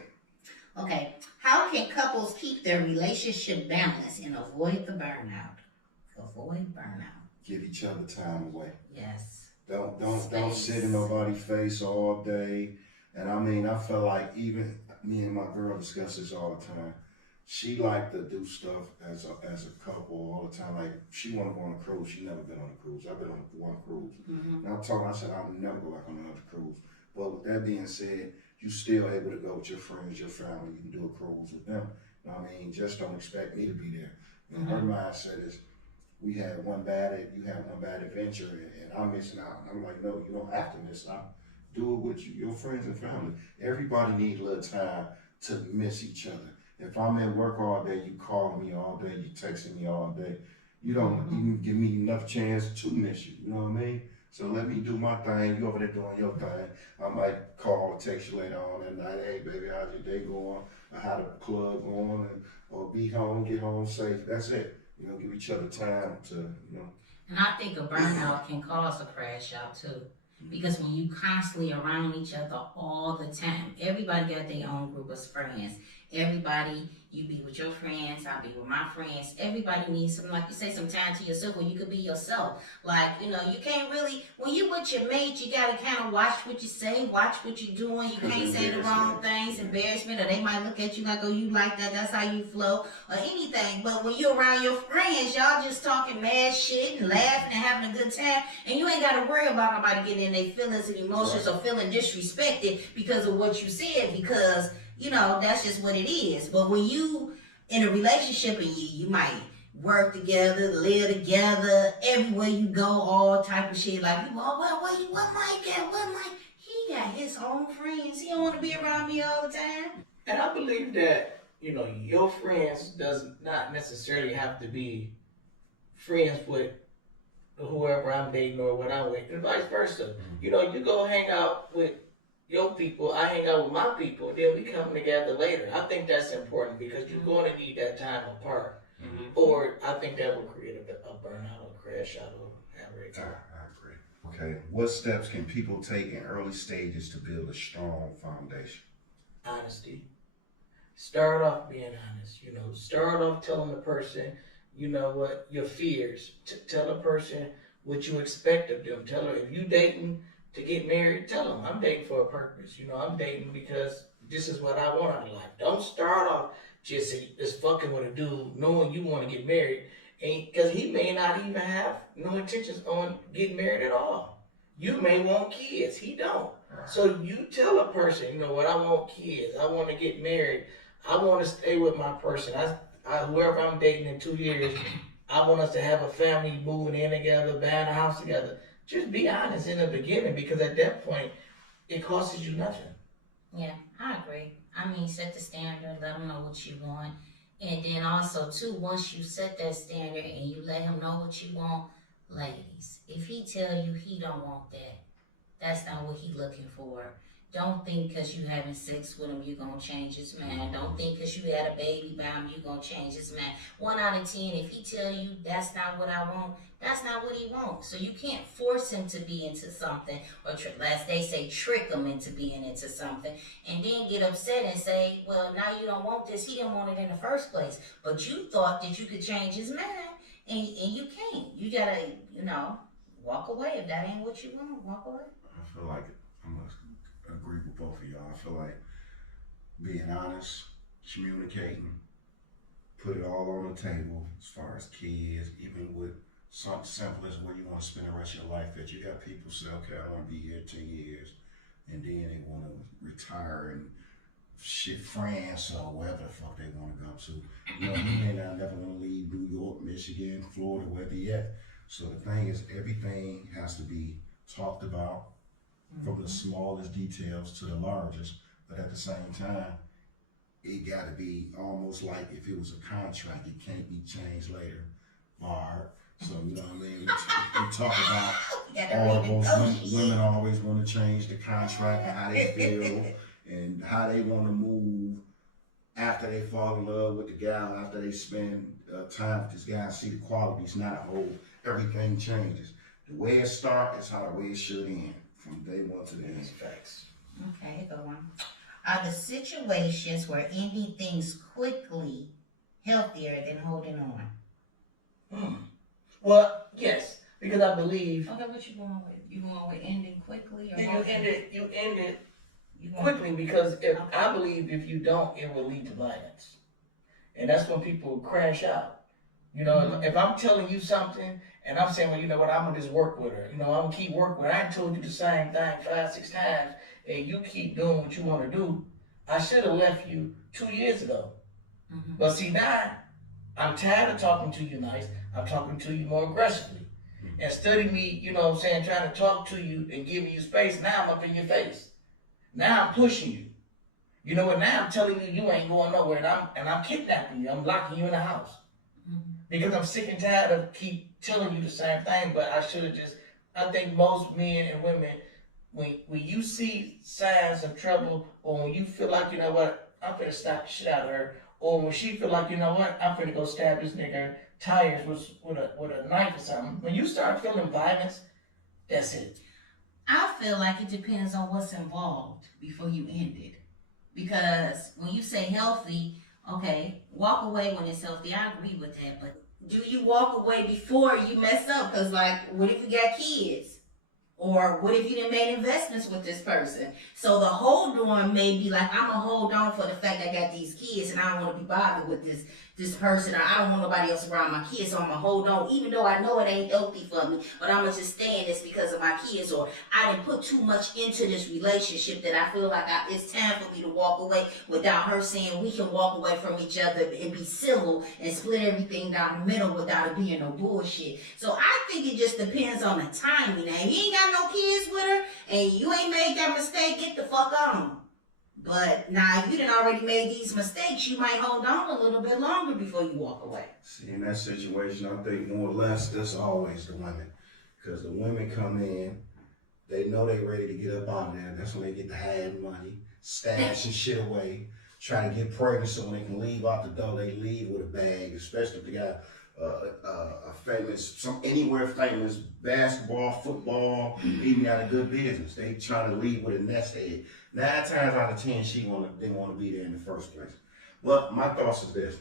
Okay, how can couples keep their relationship balanced and avoid the burnout? Avoid burnout. Give each other time away. Yes. Don't sit in nobody's face all day. And I mean, I feel like even me and my girl discuss this all the time. She like to do stuff as a couple all the time. Like she want to go on a cruise. She never been on a cruise. I've been on one cruise. And I said I'll never go back on another cruise. But with that being said, you still able to go with your friends, your family. You can do a cruise with them. I mean, just don't expect me to be there. And her mindset is, you have one bad adventure, and I'm missing out. And I'm like, no, you don't have to miss out. Do it with your friends and family. Everybody needs a little time to miss each other. If I'm at work all day, you calling me all day, you texting me all day. You don't even give me enough chance to miss you. You know what I mean? So let me do my thing. You over there doing your thing. I might call or text you later on that night. Hey, baby, how's your day going? Or how the club going? Or be home, get home safe. That's it. You know, give each other time to, you know. And I think a burnout can cause a crash out too. Because when you constantly around each other all the time, everybody got their own group of friends. Everybody, you be with your friends, I be with my friends. Everybody needs some, like you say, some time to yourself where you could be yourself. Like, you know, you can't really, when you with your mate, you got to kind of watch what you say, watch what you're doing. You can't say the wrong things, embarrassment, or they might look at you like, oh, you like that, that's how you flow, or anything. But when you're around your friends, y'all just talking mad shit and laughing and having a good time, and you ain't got to worry about nobody getting in their feelings and emotions or feeling disrespected because of what you said, because you know, that's just what it is. But when you in a relationship and you might work together, live together, everywhere you go, all type of shit. Like, what Mike got? What Mike? He got his own friends. He don't want to be around me all the time. And I believe that, you know, your friends does not necessarily have to be friends with whoever I'm dating or what I'm with, and vice versa. You know, you go hang out with your people, I hang out with my people, then we come together later. I think that's important because you're going to need that time apart. Or I think that will create a burnout or crash out or average. I agree. Okay, what steps can people take in early stages to build a strong foundation? Honesty. Start off being honest. You know, start off telling the person, you know what, your fears. Tell a person what you expect of them. Tell her if you dating to get married, tell them I'm dating for a purpose. You know, I'm dating because this is what I want out of life. Don't start off just fucking with a dude knowing you want to get married, because he may not even have no intentions on getting married at all. You may want kids, he don't. So you tell a person, you know what, I want kids, I want to get married, I want to stay with my person. I whoever I'm dating in 2 years, I want us to have a family, moving in together, buying a house together. Just be honest in the beginning, because at that point, it costs you nothing. Yeah, I agree. I mean, set the standard, let them know what you want. And then also, too, once you set that standard and you let him know what you want, ladies, if he tell you he don't want that, that's not what he looking for. Don't think because you having sex with him, you're going to change his mind. Don't think because you had a baby by him, you're going to change his mind. 1 out of 10, if he tell you that's not what I want, that's not what he wants. So you can't force him to be into something, or as they say, trick him into being into something, and then get upset and say, well, now you don't want this. He didn't want it in the first place. But you thought that you could change his mind, And you can't. You gotta, walk away. If that ain't what you want, walk away. I feel like I'm gonna agree with both of y'all. I feel like being honest, communicating, put it all on the table as far as kids, even with something simple as where you want to spend the rest of your life at. You got people say, okay, I want to be here 10 years, and then they want to retire and shit, France or wherever the fuck they want to go to. You know, you may not never want to leave New York, Michigan, Florida, wherever yet. So the thing is, everything has to be talked about from the smallest details to the largest, but at the same time, it got to be almost like if it was a contract, it can't be changed later. Barred. So, you know what I mean? We talk about all those women always want to change the contract and how they feel and how they want to move after they fall in love with the gal, after they spend time with this guy and see the qualities, not a whole, everything changes. The way it starts is how the way it should end, from day one to the end. Facts. Okay, here go one. Are the situations where ending things quickly healthier than holding on? Well, yes, because I believe. Okay, what you going with? You going with ending quickly or You end it you quickly because I believe if you don't, it will lead to violence, and that's when people crash out. You know, if I'm telling you something and I'm saying, well, you know what, I'm gonna just work with her. You know, I'm gonna keep working with her. I told you the same thing 5, 6 times, and you keep doing what you want to do. I should have left you 2 years ago. But see now, I'm tired of talking to you nice. I'm talking to you more aggressively. Instead of me, you know what I'm saying, trying to talk to you and giving you space, now I'm up in your face. Now I'm pushing you. You know what, now I'm telling you you ain't going nowhere, and I'm kidnapping you. I'm locking you in the house. Because I'm sick and tired of keep telling you the same thing, but I should have just, I think most men and women, when you see signs of trouble, or when you feel like, you know what, I'm finna stop the shit out of her, or when she feel like, you know what, I'm finna go stab this nigga tires with a knife or something, when you start feeling violence, that's it. I feel like it depends on what's involved before you end it. Because when you say healthy, okay, walk away when it's healthy. I agree with that, but do you walk away before you mess up? Because, like, what if you got kids? Or what if you didn't make investments with this person? So the hold on may be like, I'm going to hold on for the fact I got these kids and I don't want to be bothered with this person, or I don't want nobody else around my kids, so I'm going to hold on, even though I know it ain't healthy for me, but I'm going to just stay in this because of my kids, or I didn't put too much into this relationship that I feel like it's time for me to walk away without her saying we can walk away from each other and be civil and split everything down the middle without it being no bullshit. So I think it just depends on the timing. Now, if you ain't got no kids with her and you ain't made that mistake, get the fuck on. But now, if you done already made these mistakes, you might hold on a little bit longer before you walk away. See, in that situation, I think more or less that's always the women. Because the women come in, they know they ready to get up out of there. That's when they get the hide money, stash and shit away, try to get pregnant so when they can leave out the door, they leave with a bag, especially if they got a famous, anywhere famous, basketball, football, even got a good business. They trying to leave with a nest egg. 9 times out of 10, they want to be there in the first place. But my thoughts is this: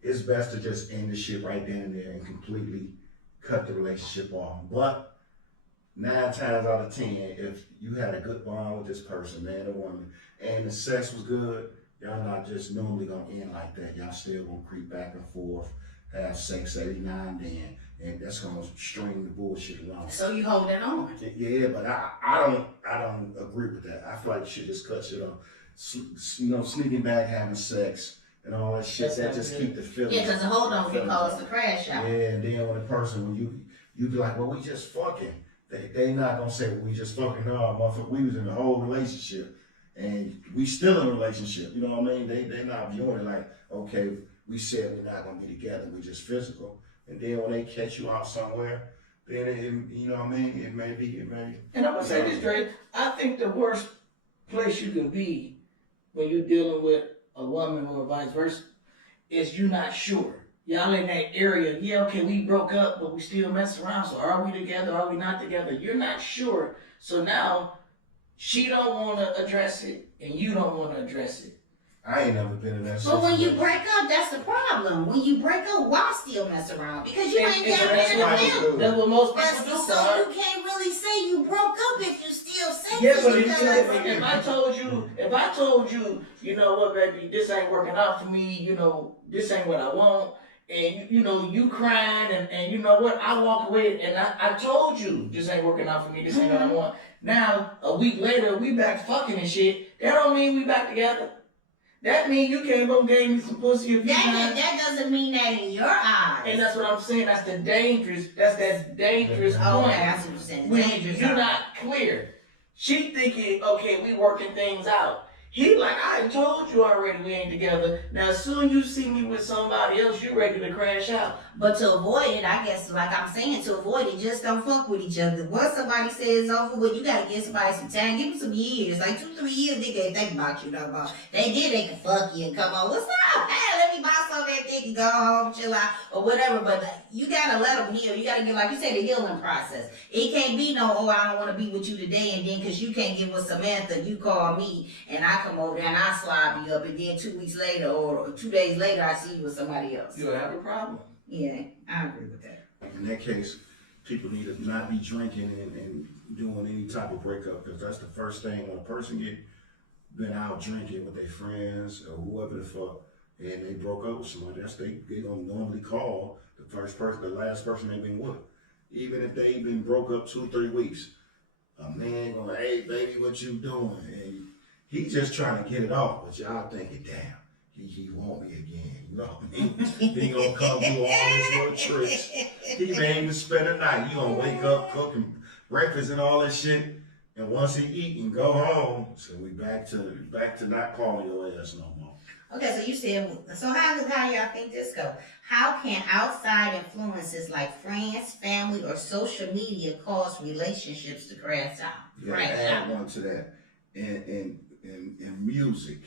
it's best to just end the shit right then and there and completely cut the relationship off. But 9 times out of 10, if you had a good bond with this person, man or woman, and the sex was good, y'all not just normally gonna end like that. Y'all still gonna creep back and forth, have sex every now and then, and that's gonna string the bullshit along. So you holding on? Yeah, but I don't agree with that. I feel like you should just cut shit off. Sneaking back, having sex, and all that shit. That just keep the feelings. Yeah, because the hold on can cause the crash out. Yeah, and then when the person, when you be like, well, we just fucking. They not gonna say, well, we just fucking. No, motherfucker, we was in the whole relationship, and we still in a relationship. You know what I mean? They not viewing it like, okay, we said we're not gonna be together. We just physical. And then when they catch you out somewhere, then you know what I mean? It may be. And I'm gonna say this, Dre. I think the worst place you can be when you're dealing with a woman or vice versa is you not sure. Y'all in that area, yeah, okay, we broke up, but we still mess around. So are we together? Are we not together? You're not sure. So now she don't want to address it, and you don't want to address it. I ain't never been in that But situation. when you break up, that's the problem. When you break up, why still mess around? Because you ain't And never that's been in a what I middle. do. That's what most But people do. so Todd. you can't really say you broke up if you still say Yeah, but you if I told you, you know what, baby, this ain't working out for me, you know, this ain't what I want, and you know, you crying, and you know what, I walk away, and I told you, this ain't working out for me, this ain't what I want. Now, a week later, we back fucking and shit. That don't mean we back together. That mean you came up and gave me some pussy a few times. That doesn't mean that in your eyes. And that's what I'm saying. That's that dangerous point. Okay, I see what you're saying. When Dangerous. you're not clear. She thinking, okay, we working things out. He like, I told you already we ain't together. Now, as soon you see me with somebody else, you ready to crash out. But to avoid it, I guess, like I'm saying, to avoid it, just don't fuck with each other. Once somebody says it's over with, you gotta give somebody some time. Give them some years, like 2-3 years. They can't think about you no more. They can fuck you and come on. What's up? Hey, let me buy some of that dick and go home, chill out, or whatever. But you gotta let them heal. You gotta get, like you said, the healing process. It can't be no, oh, I don't want to be with you today, and then because you can't get with Samantha, you call me and I come over there and I slob you up, and then 2 weeks later or 2 days later I see you with somebody else. You'll have a problem. Yeah, I agree with that. In that case, people need to not be drinking and doing any type of breakup, because that's the first thing when a person been out drinking with their friends or whoever the fuck, and they broke up with somebody. They gonna normally call the last person they been with, even if they been broke up 2-3 weeks. A man gonna, hey baby, what you doing? And he just trying to get it off, but y'all thinking, damn, he want me again. You know what I mean? He gonna come do all his little tricks. He may even spend the night. You gonna wake up, cooking breakfast and all that shit. And once he eat and go home, so we back to not calling your ass no more. Okay, so you said, so how y'all think this go? How can outside influences like friends, family, or social media cause relationships to crash out? You gotta add one to that. And music.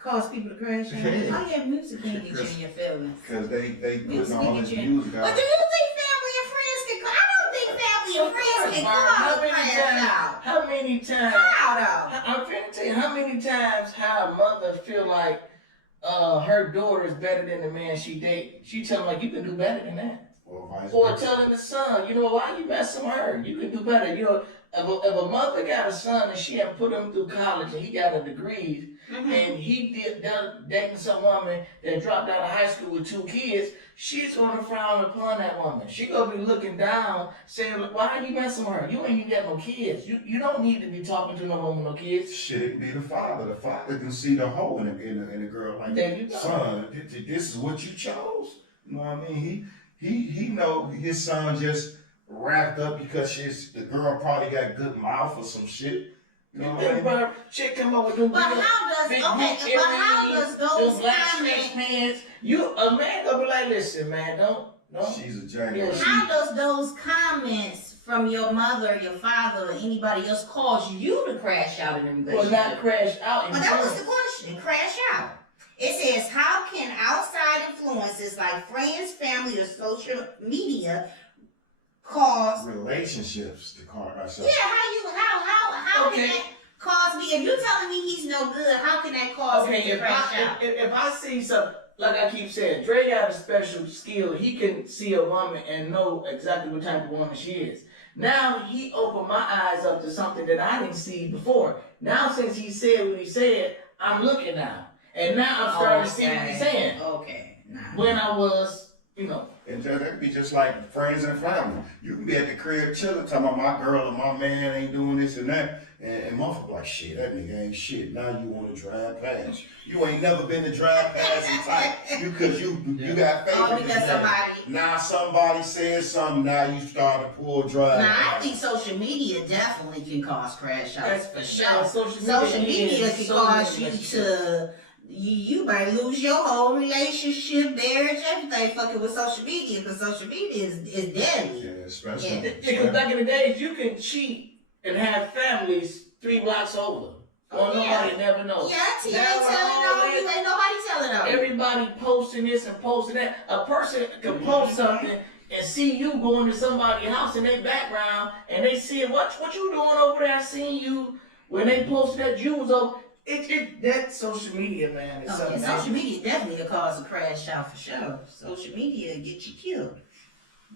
Cause people to crash out? Yeah. Oh yeah, music can get you in your feelings. Because they putting Music all can this get you. music But out. do you think family and friends can? I don't think family and friends can cause a crash out. How many times? How though? I'm finna tell you how many times how a mother feel like her daughter is better than the man she date. She tell him like, you can do better than that. Or telling the son, you know, why you messing with her? You can do better. You know, if a mother got a son and she had put him through college and he got a degree, and he dating some woman that dropped out of high school with 2 kids, she's gonna frown upon that woman. She gonna be looking down, saying, why are you messing with her? You ain't even got no kids. You don't need to be talking to no woman with no kids. Shit, it can be the father. The father can see the hole in a girl like, there you go. Son, this is what you chose. You know what I mean? He know his son just wrapped up because the girl probably got good mouth or some shit. You know what I mean? Chick come up with them But how does those comments? Pants. A man gonna be like, listen, man, don't. She's a giant. Yeah, How does those comments from your mother, your father, or anybody else cause you to crash out in a relationship? Well, not crash out. But that was the question. Crash out. It says, how can outside influences like friends, family, or social media cause relationships to cause ourselves? Yeah, how can that cause me? If you're telling me he's no good, how can that cause me to crash out? If I see something, like I keep saying, Dre got a special skill. He can see a woman and know exactly what type of woman she is. Now he opened my eyes up to something that I didn't see before. Now since he said what he said, I'm looking now. And now I'm starting to see what he's saying. Okay. When I was, you know. And that could be just like friends and family. You can be at the crib chilling, talking about my girl or my man ain't doing this and that. And motherfucker like, shit, that nigga ain't shit. Now you want to drive past. You ain't never been to drive past and type. Because you got favorites. Because somebody. Now somebody says something, now you start to pull drive. Now I think social media definitely can cause crash outs for sure. Social media can cause you to. You might lose your whole relationship, marriage, everything fucking with social media, because social media is deadly. Yeah, especially. Because back in the days, you can cheat and have families 3 blocks over. Nobody never knows. Yeah, T ain't telling on you, ain't nobody telling on you. Everybody posting this and posting that. A person can post something and see you going to somebody's house in their background, and they see what you doing over there. I seen you when they posted that you was over. That social media, man, is something. Social media definitely a cause of crash out for sure. Social media get you killed.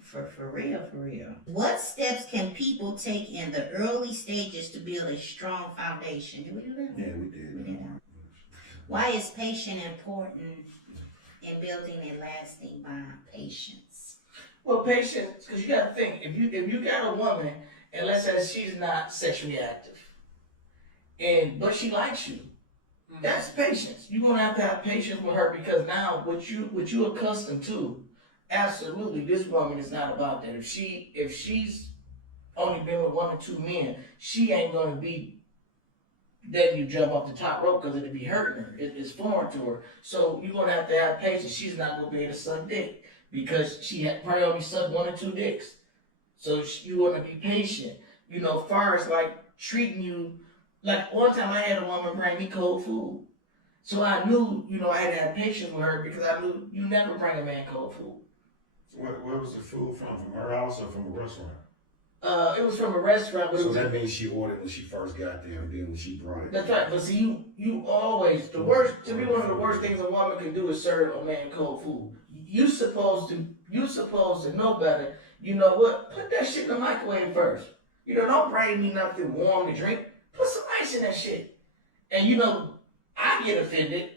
For real. What steps can people take in the early stages to build a strong foundation? Did we do that? Yeah, we did. Why is patience important in building a lasting bond? Patience. Well, patience, because you got to think, if you got a woman, and let's say she's not sexually active, but she likes you, that's patience. You're gonna have to have patience with her, because now what you accustomed to, absolutely, this woman is not about that. If she's only been with 1 or 2 men, she ain't gonna be letting you jump off the top rope, because it'll be hurting her. It's foreign to her. So you're gonna have to have patience. She's not gonna be able to suck dick, because she had probably only sucked 1 or 2 dicks. So you want to be patient. Far as like treating you, like one time I had a woman bring me cold food. So I knew, I had to have patience with her, because I knew you never bring a man cold food. Where was the food from? From her house or from a restaurant? It was from a restaurant. But so that means she ordered when she first got there, and then when she brought it. That's right. But see, you always, to me, one of the worst things a woman can do is serve a man cold food. You supposed to know better. You know what? Put that shit in the microwave first. Don't bring me nothing warm to drink. Put some ice in that shit. And I get offended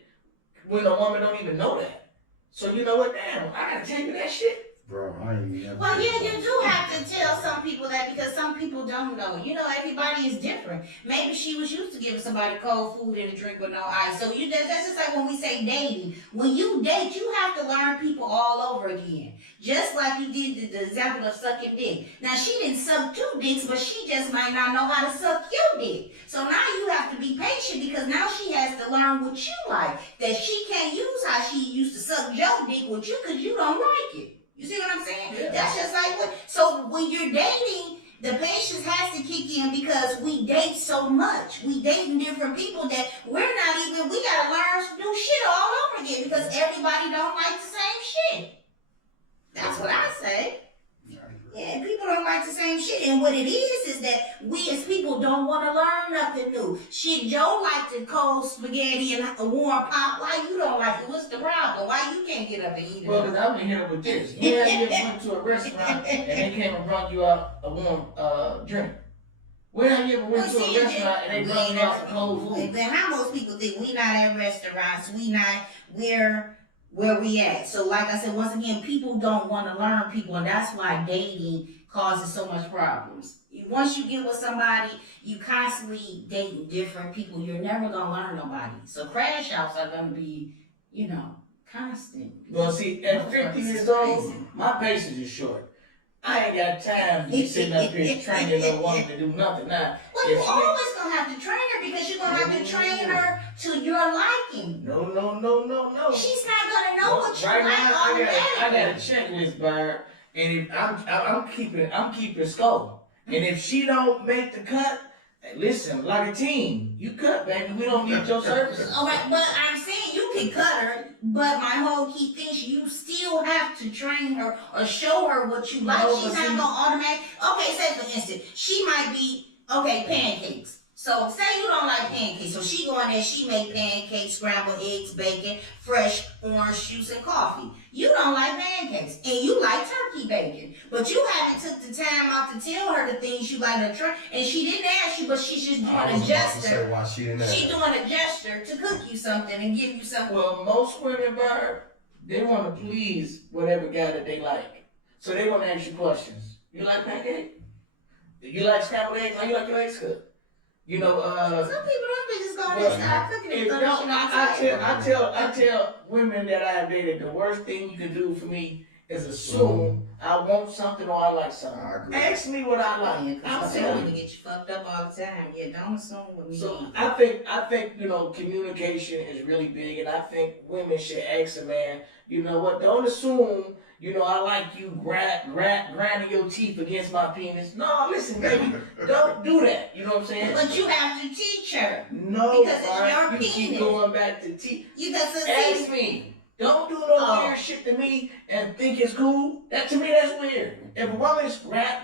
when a woman don't even know that. So you know what? Damn, I gotta tell you that shit. Bro, I ain't never. Well, yeah, you do have to tell some people that, because some people don't know. Everybody is different. Maybe she was used to giving somebody cold food and a drink with no ice. So that's just like when we say dating. When you date, you have to learn people all over again. Just like you did the example of sucking dick. Now, she didn't suck 2 dicks, but she just might not know how to suck your dick. So now you have to be patient, because now she has to learn what you like. That she can't use how she used to suck your dick with you, because you don't like it. You see what I'm saying? Yeah. That's just like so when you're dating, the patience has to kick in, because we date so much. We dating different people that we gotta learn new shit all over again, because everybody don't like the same shit. That's what I say. Yeah, people don't like the same shit. And what it is that we as people don't want to learn nothing new. Shit, Joe liked the cold spaghetti and a warm pop. Why you don't like it? What's the problem? Why you can't get up and eat it? Well, because I'm in here with this. When have you ever went to a restaurant and they came and brought you out a warm drink? When have you ever went to a restaurant and they brought you out some cold food? Then how most people think we not at restaurants, we're where we at. So like I said, once again, people don't want to learn people, and that's why dating causes so much problems. Once you get with somebody, you constantly dating different people, you're never gonna learn nobody. So crash outs are gonna be, constant. Well, see, at 50 years old, my patience is short. I ain't got time to be sitting up here training a woman to do nothing. Now, well, you're always gonna have to train her, because you're gonna have to train her to your liking. No. She's not gonna know what you right like now, automatically. I got a checklist, Barb, and if I'm keeping score. And if she don't make the cut, listen, like a team, you cut, baby. We don't need your services. All right, but I'm saying you can cut her, but my whole key thing is you still have to train her or show her what you like. No, She's not gonna automatic. Okay, say for instance, she might be pancakes. So say you don't like pancakes, so she go in there, she make pancakes, scrambled eggs, bacon, fresh orange juice, and coffee. You don't like pancakes, and you like turkey bacon, but you haven't took the time out to tell her the things you like to try, and she didn't ask you, but she's just doing a gesture. She's doing a gesture to cook you something and give you something. Well, most women, Barb, they want to please whatever guy that they like, so they want to ask you questions. You like pancake? You like scrambled eggs? How you like your eggs cooked? Some people don't be just going and start cooking and I tell women that I have dated, the worst thing you can do for me is assume I want something or I like something. Ask me what I like. I'm telling you, get you fucked up all the time. Yeah, don't assume what me. So I think communication is really big, and I think women should ask a man, you know what? Don't assume. I like you grinding your teeth against my penis. No, listen, baby, don't do that. You know what I'm saying? But you have to teach her. No, because it's your you penis. Keep going back to teeth. Ask me. Don't do no weird shit to me and think it's cool. To me, that's weird. If a woman's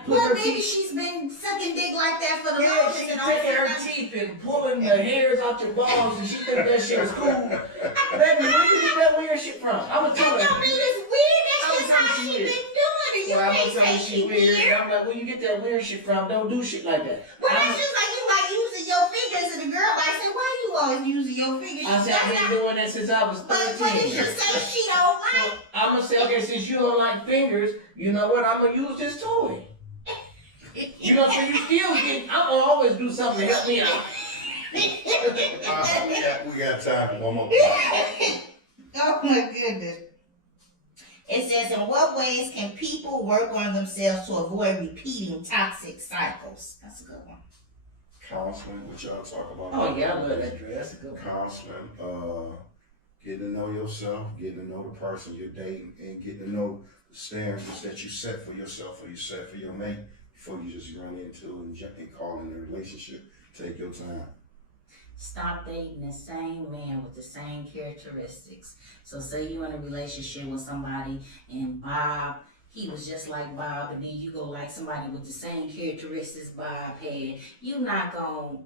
maybe she's been sucking sucking dick like that for the Yeah, longest she and taking her teeth and pulling the hairs out your balls, and she think that shit is cool. Baby, where you get that weird shit from? I'ma That tell her. don't mean it's weird. That's I'ma just tell how her she she been weird. doing it. You Well, I'ma can't tell say her she she weird. weird. I'm like, where you get that weird shit from? Don't do shit like that. Well, that's just like you like using your fingers, and the girl might say, "Why you always using your fingers?" I said, I've been doing that since I was But what did 13. you say she don't like? I'm gonna say, okay, since you don't like fingers, you know what? I'm gonna use this toy. You know, so you still get, I'm gonna always do something to help me out. We got time for one more. Oh my goodness. It says, in what ways can people work on themselves to avoid repeating toxic cycles? That's a good one. Counseling, what y'all talk about? Oh, yeah, I love that dress. That's a good one. Counseling, getting to know yourself, getting to know the person you're dating, and getting to know the standards that you set for yourself or you set for your mate before you just run into and call in a relationship. Take your time. Stop dating the same man with the same characteristics. So say you're in a relationship with somebody and Bob, he was just like Bob, and then you go like somebody with the same characteristics Bob had. You're not gonna,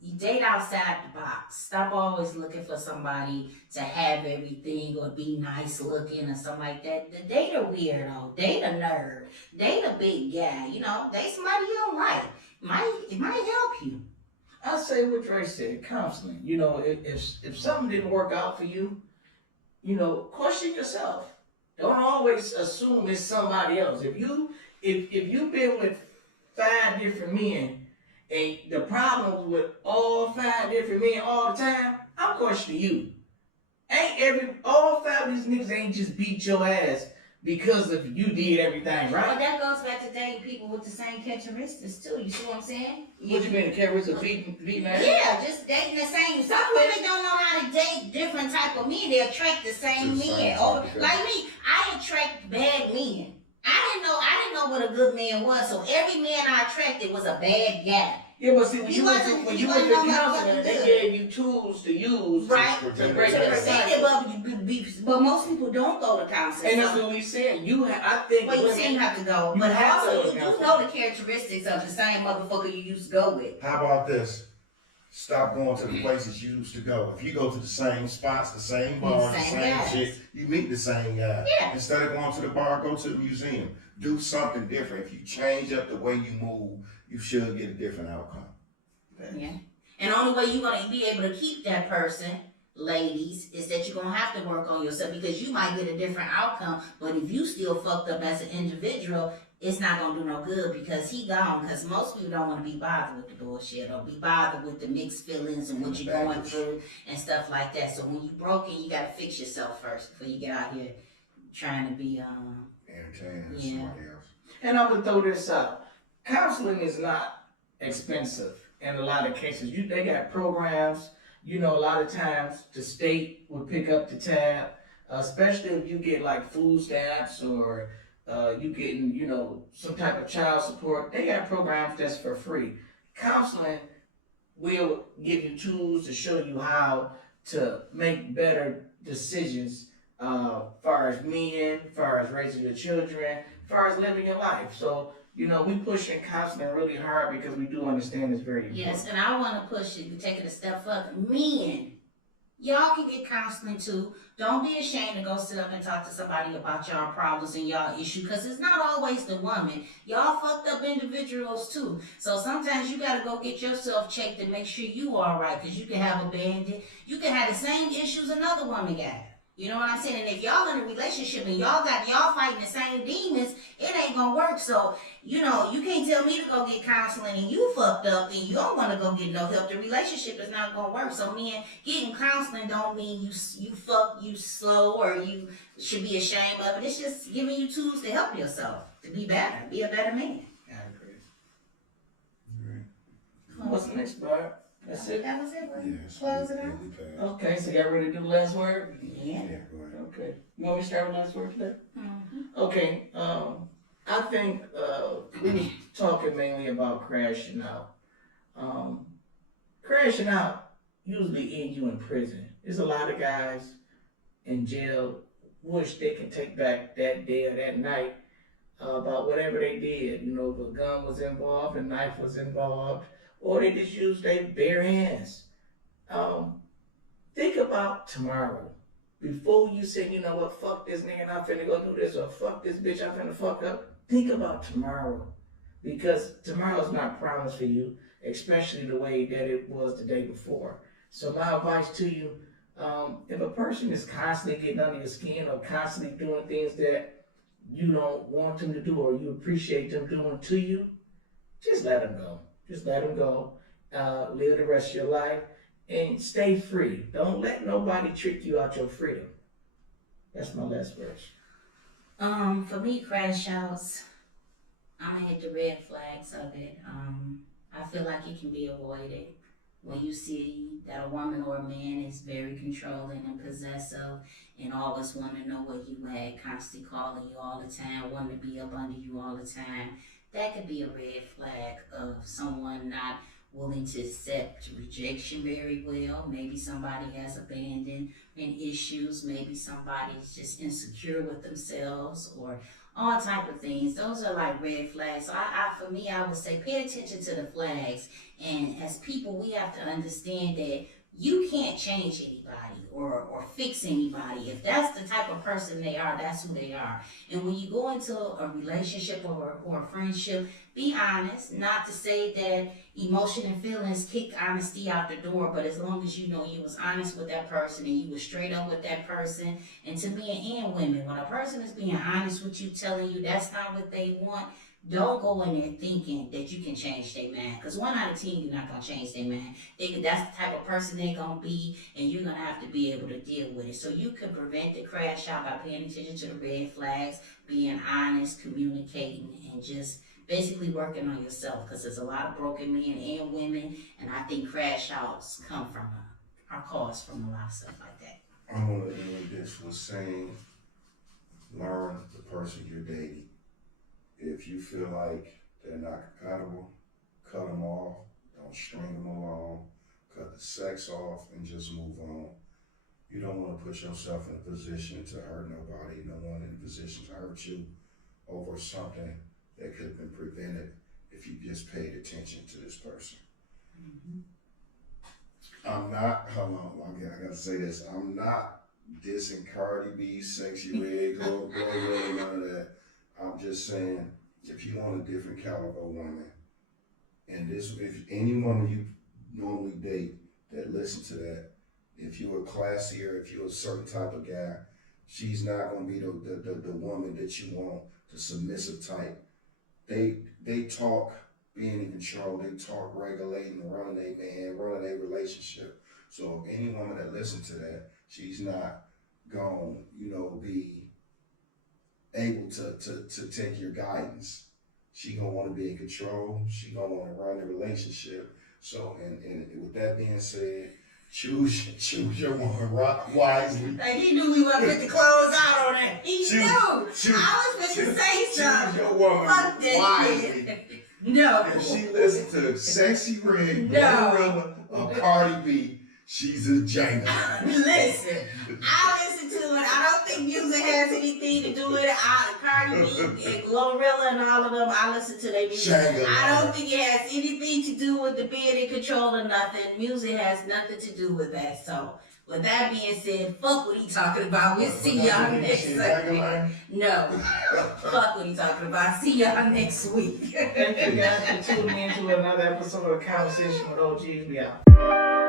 you date outside the box. Stop always looking for somebody to have everything or be nice looking or something like that. Date a weirdo, date a nerd, date a big guy, you know, date somebody you don't like. It might help you. I say what Dre said, counseling. You know, if something didn't work out for you, you know, question yourself. Don't always assume it's somebody else. If you've been with 5 different men and the problem with all 5 different men all the time, I'm questioning you. All 5 of these niggas ain't just beat your ass because of you did everything Well, right. that goes back to dating people with the same characteristics too. You see what I'm saying? What you mean, the characteristics of beating ass? Yeah, just dating the same. Some women don't know how to date different type of men. They attract the same men. Or like me, I attract bad men. I didn't know what a good man was. So every man I attracted was a bad guy. Yeah, but see, when He you went wasn't- to he wasn't no counseling, motherfucking they good. gave you tools to use Right. to To break To that prevent it, cycle. but most people don't go to counseling. And that's what we said. I think But you women, still have to go. You But have to also, go to you counseling. know the characteristics of the same motherfucker you used to go with. How about this? Stop going to the places you used to go. If you go to the same spots, the same bars, the Same same guys. shit, you meet the same guy. Yeah. Instead of going to the bar, go to the museum. Do something different. If you change up the way you move, you should get a different outcome. Yeah. And the only way you're going to be able to keep that person, ladies, is that you're going to have to work on yourself because you might get a different outcome. But if you still fucked up as an individual, it's not going to do no good because he gone. Because most people don't want to be bothered with the bullshit or be bothered with the mixed feelings and what you're going through and stuff like that. So when you're broken, you got to fix yourself first before you get out here trying to be, Entertaining Yeah. somebody else. and I'm gonna throw this out. Counseling is not expensive in a lot of cases. They got programs. You know, a lot of times the state will pick up the tab, especially if you get like food stamps or you getting, you know, some type of child support. They got programs that's for free. Counseling will give you tools to show you how to make better decisions far as men, far as raising your children, far as living your life. So, you know, we pushing counseling really hard because we do understand it's very important. yes, and I want to push it, take it a step further. Men, y'all can get counseling too. Don't be ashamed to go sit up and talk to somebody about y'all problems and y'all issue, because it's not always the woman. Y'all fucked up individuals too. So sometimes you got to go get yourself checked to make sure you all right, because you can have abandoned. You can have the same issues another woman got. You know what I'm saying? And if y'all in a relationship and y'all fighting the same demons, it ain't gonna work. So, you know, you can't tell me to go get counseling and you fucked up and you don't want to go get no help. The relationship is not gonna work. So, men, getting counseling don't mean you slow or you should be ashamed of it. It's just giving you tools to help yourself to be better, be a better man. I agree. What's the next part? That's it? That was it, bro. Yes. Close it out. we passed. Okay, so y'all ready to do the last word? Yeah. Yeah, go ahead. Okay. You want me to start with last word today? Mm-hmm. Okay, I think we was talking mainly about crashing out. Crashing out usually end you in prison. There's a lot of guys in jail wish they can take back that day or that night about whatever they did. You know, if a gun was involved, a knife was involved, or they just used their bare hands. Um, think about tomorrow. Before you say, you know what, fuck this nigga, I'm finna go do this, or fuck this bitch, I'm finna fuck up. Think about tomorrow. Because tomorrow's not promised for you, especially the way that it was the day before. So my advice to you, if a person is constantly getting under your skin or constantly doing things that you don't want them to do or you appreciate them doing to you, just let them go. Just let them go. Live the rest of your life and stay free. Don't let nobody trick you out your freedom. That's my last verse. For me, crash outs, I'm gonna hit the red flags of it. I feel like it can be avoided when you see that a woman or a man is very controlling and possessive and always want to know where you at, constantly calling you all the time, wanting to be up under you all the time. That could be a red flag of someone not willing to accept rejection very well. Maybe somebody has abandonment issues. Maybe somebody's just insecure with themselves or all type of things. Those are like red flags. So for me, I would say pay attention to the flags. And as people, we have to understand that you can't change anybody or fix anybody. If that's the type of person they are, that's who they are. And when you go into a relationship or a friendship, be honest. Not to say that emotion and feelings kick honesty out the door, but as long as you know you was honest with that person and you was straight up with that person, and to men and women, when a person is being honest with you, telling you that's not what they want, don't go in there thinking that you can change their mind. Because 1 out of 10, you're not going to change their mind. That's the type of person they're going to be, and you're going to have to be able to deal with it. So you can prevent the crash out by paying attention to the red flags, being honest, communicating, and just basically working on yourself. Because there's a lot of broken men and women, and I think crash outs are caused from a lot of stuff like that. I want to end this with saying, learn the person you're dating. If you feel like they're not compatible, cut them off. Don't string them along. Cut the sex off and just move on. You don't want to put yourself in a position to hurt nobody. No one in a position to hurt you over something that could have been prevented if you just paid attention to this person. Mm-hmm. I'm not, hold on, I gotta say this. I'm not dissing Cardi B, Sexy Red, Glorilla, none of that. I'm just saying, if you want a different caliber woman, and if any woman you normally date that listen to that, if you're classier, if you're a certain type of guy, she's not gonna be the woman that you want, the submissive type. They talk being in control, they talk regulating, running their man, running their relationship. So any woman that listens to that, she's not gonna, be able to take your guidance. She gonna want to be in control. She gonna want to run the relationship. So, and with that being said, choose your woman wisely. Like he knew we weren't put the clothes out on her. He knew. I was supposed to say something. Choose your woman wisely. No. If she listens to Sexy Red, Glorilla, or Cardi B, she's a Jana. Listen, I listen to it. I don't think music has anything to do with it. Cardi B and Glorilla and all of them, I listen to their music. I don't think it has anything to do with the being in control or nothing. Music has nothing to do with that. So, with that being said, fuck what he talking about. We'll see y'all next week. No. Fuck what he talking about. See y'all next week. Thank you guys for tuning in to another episode of Conversation with OGs. We out.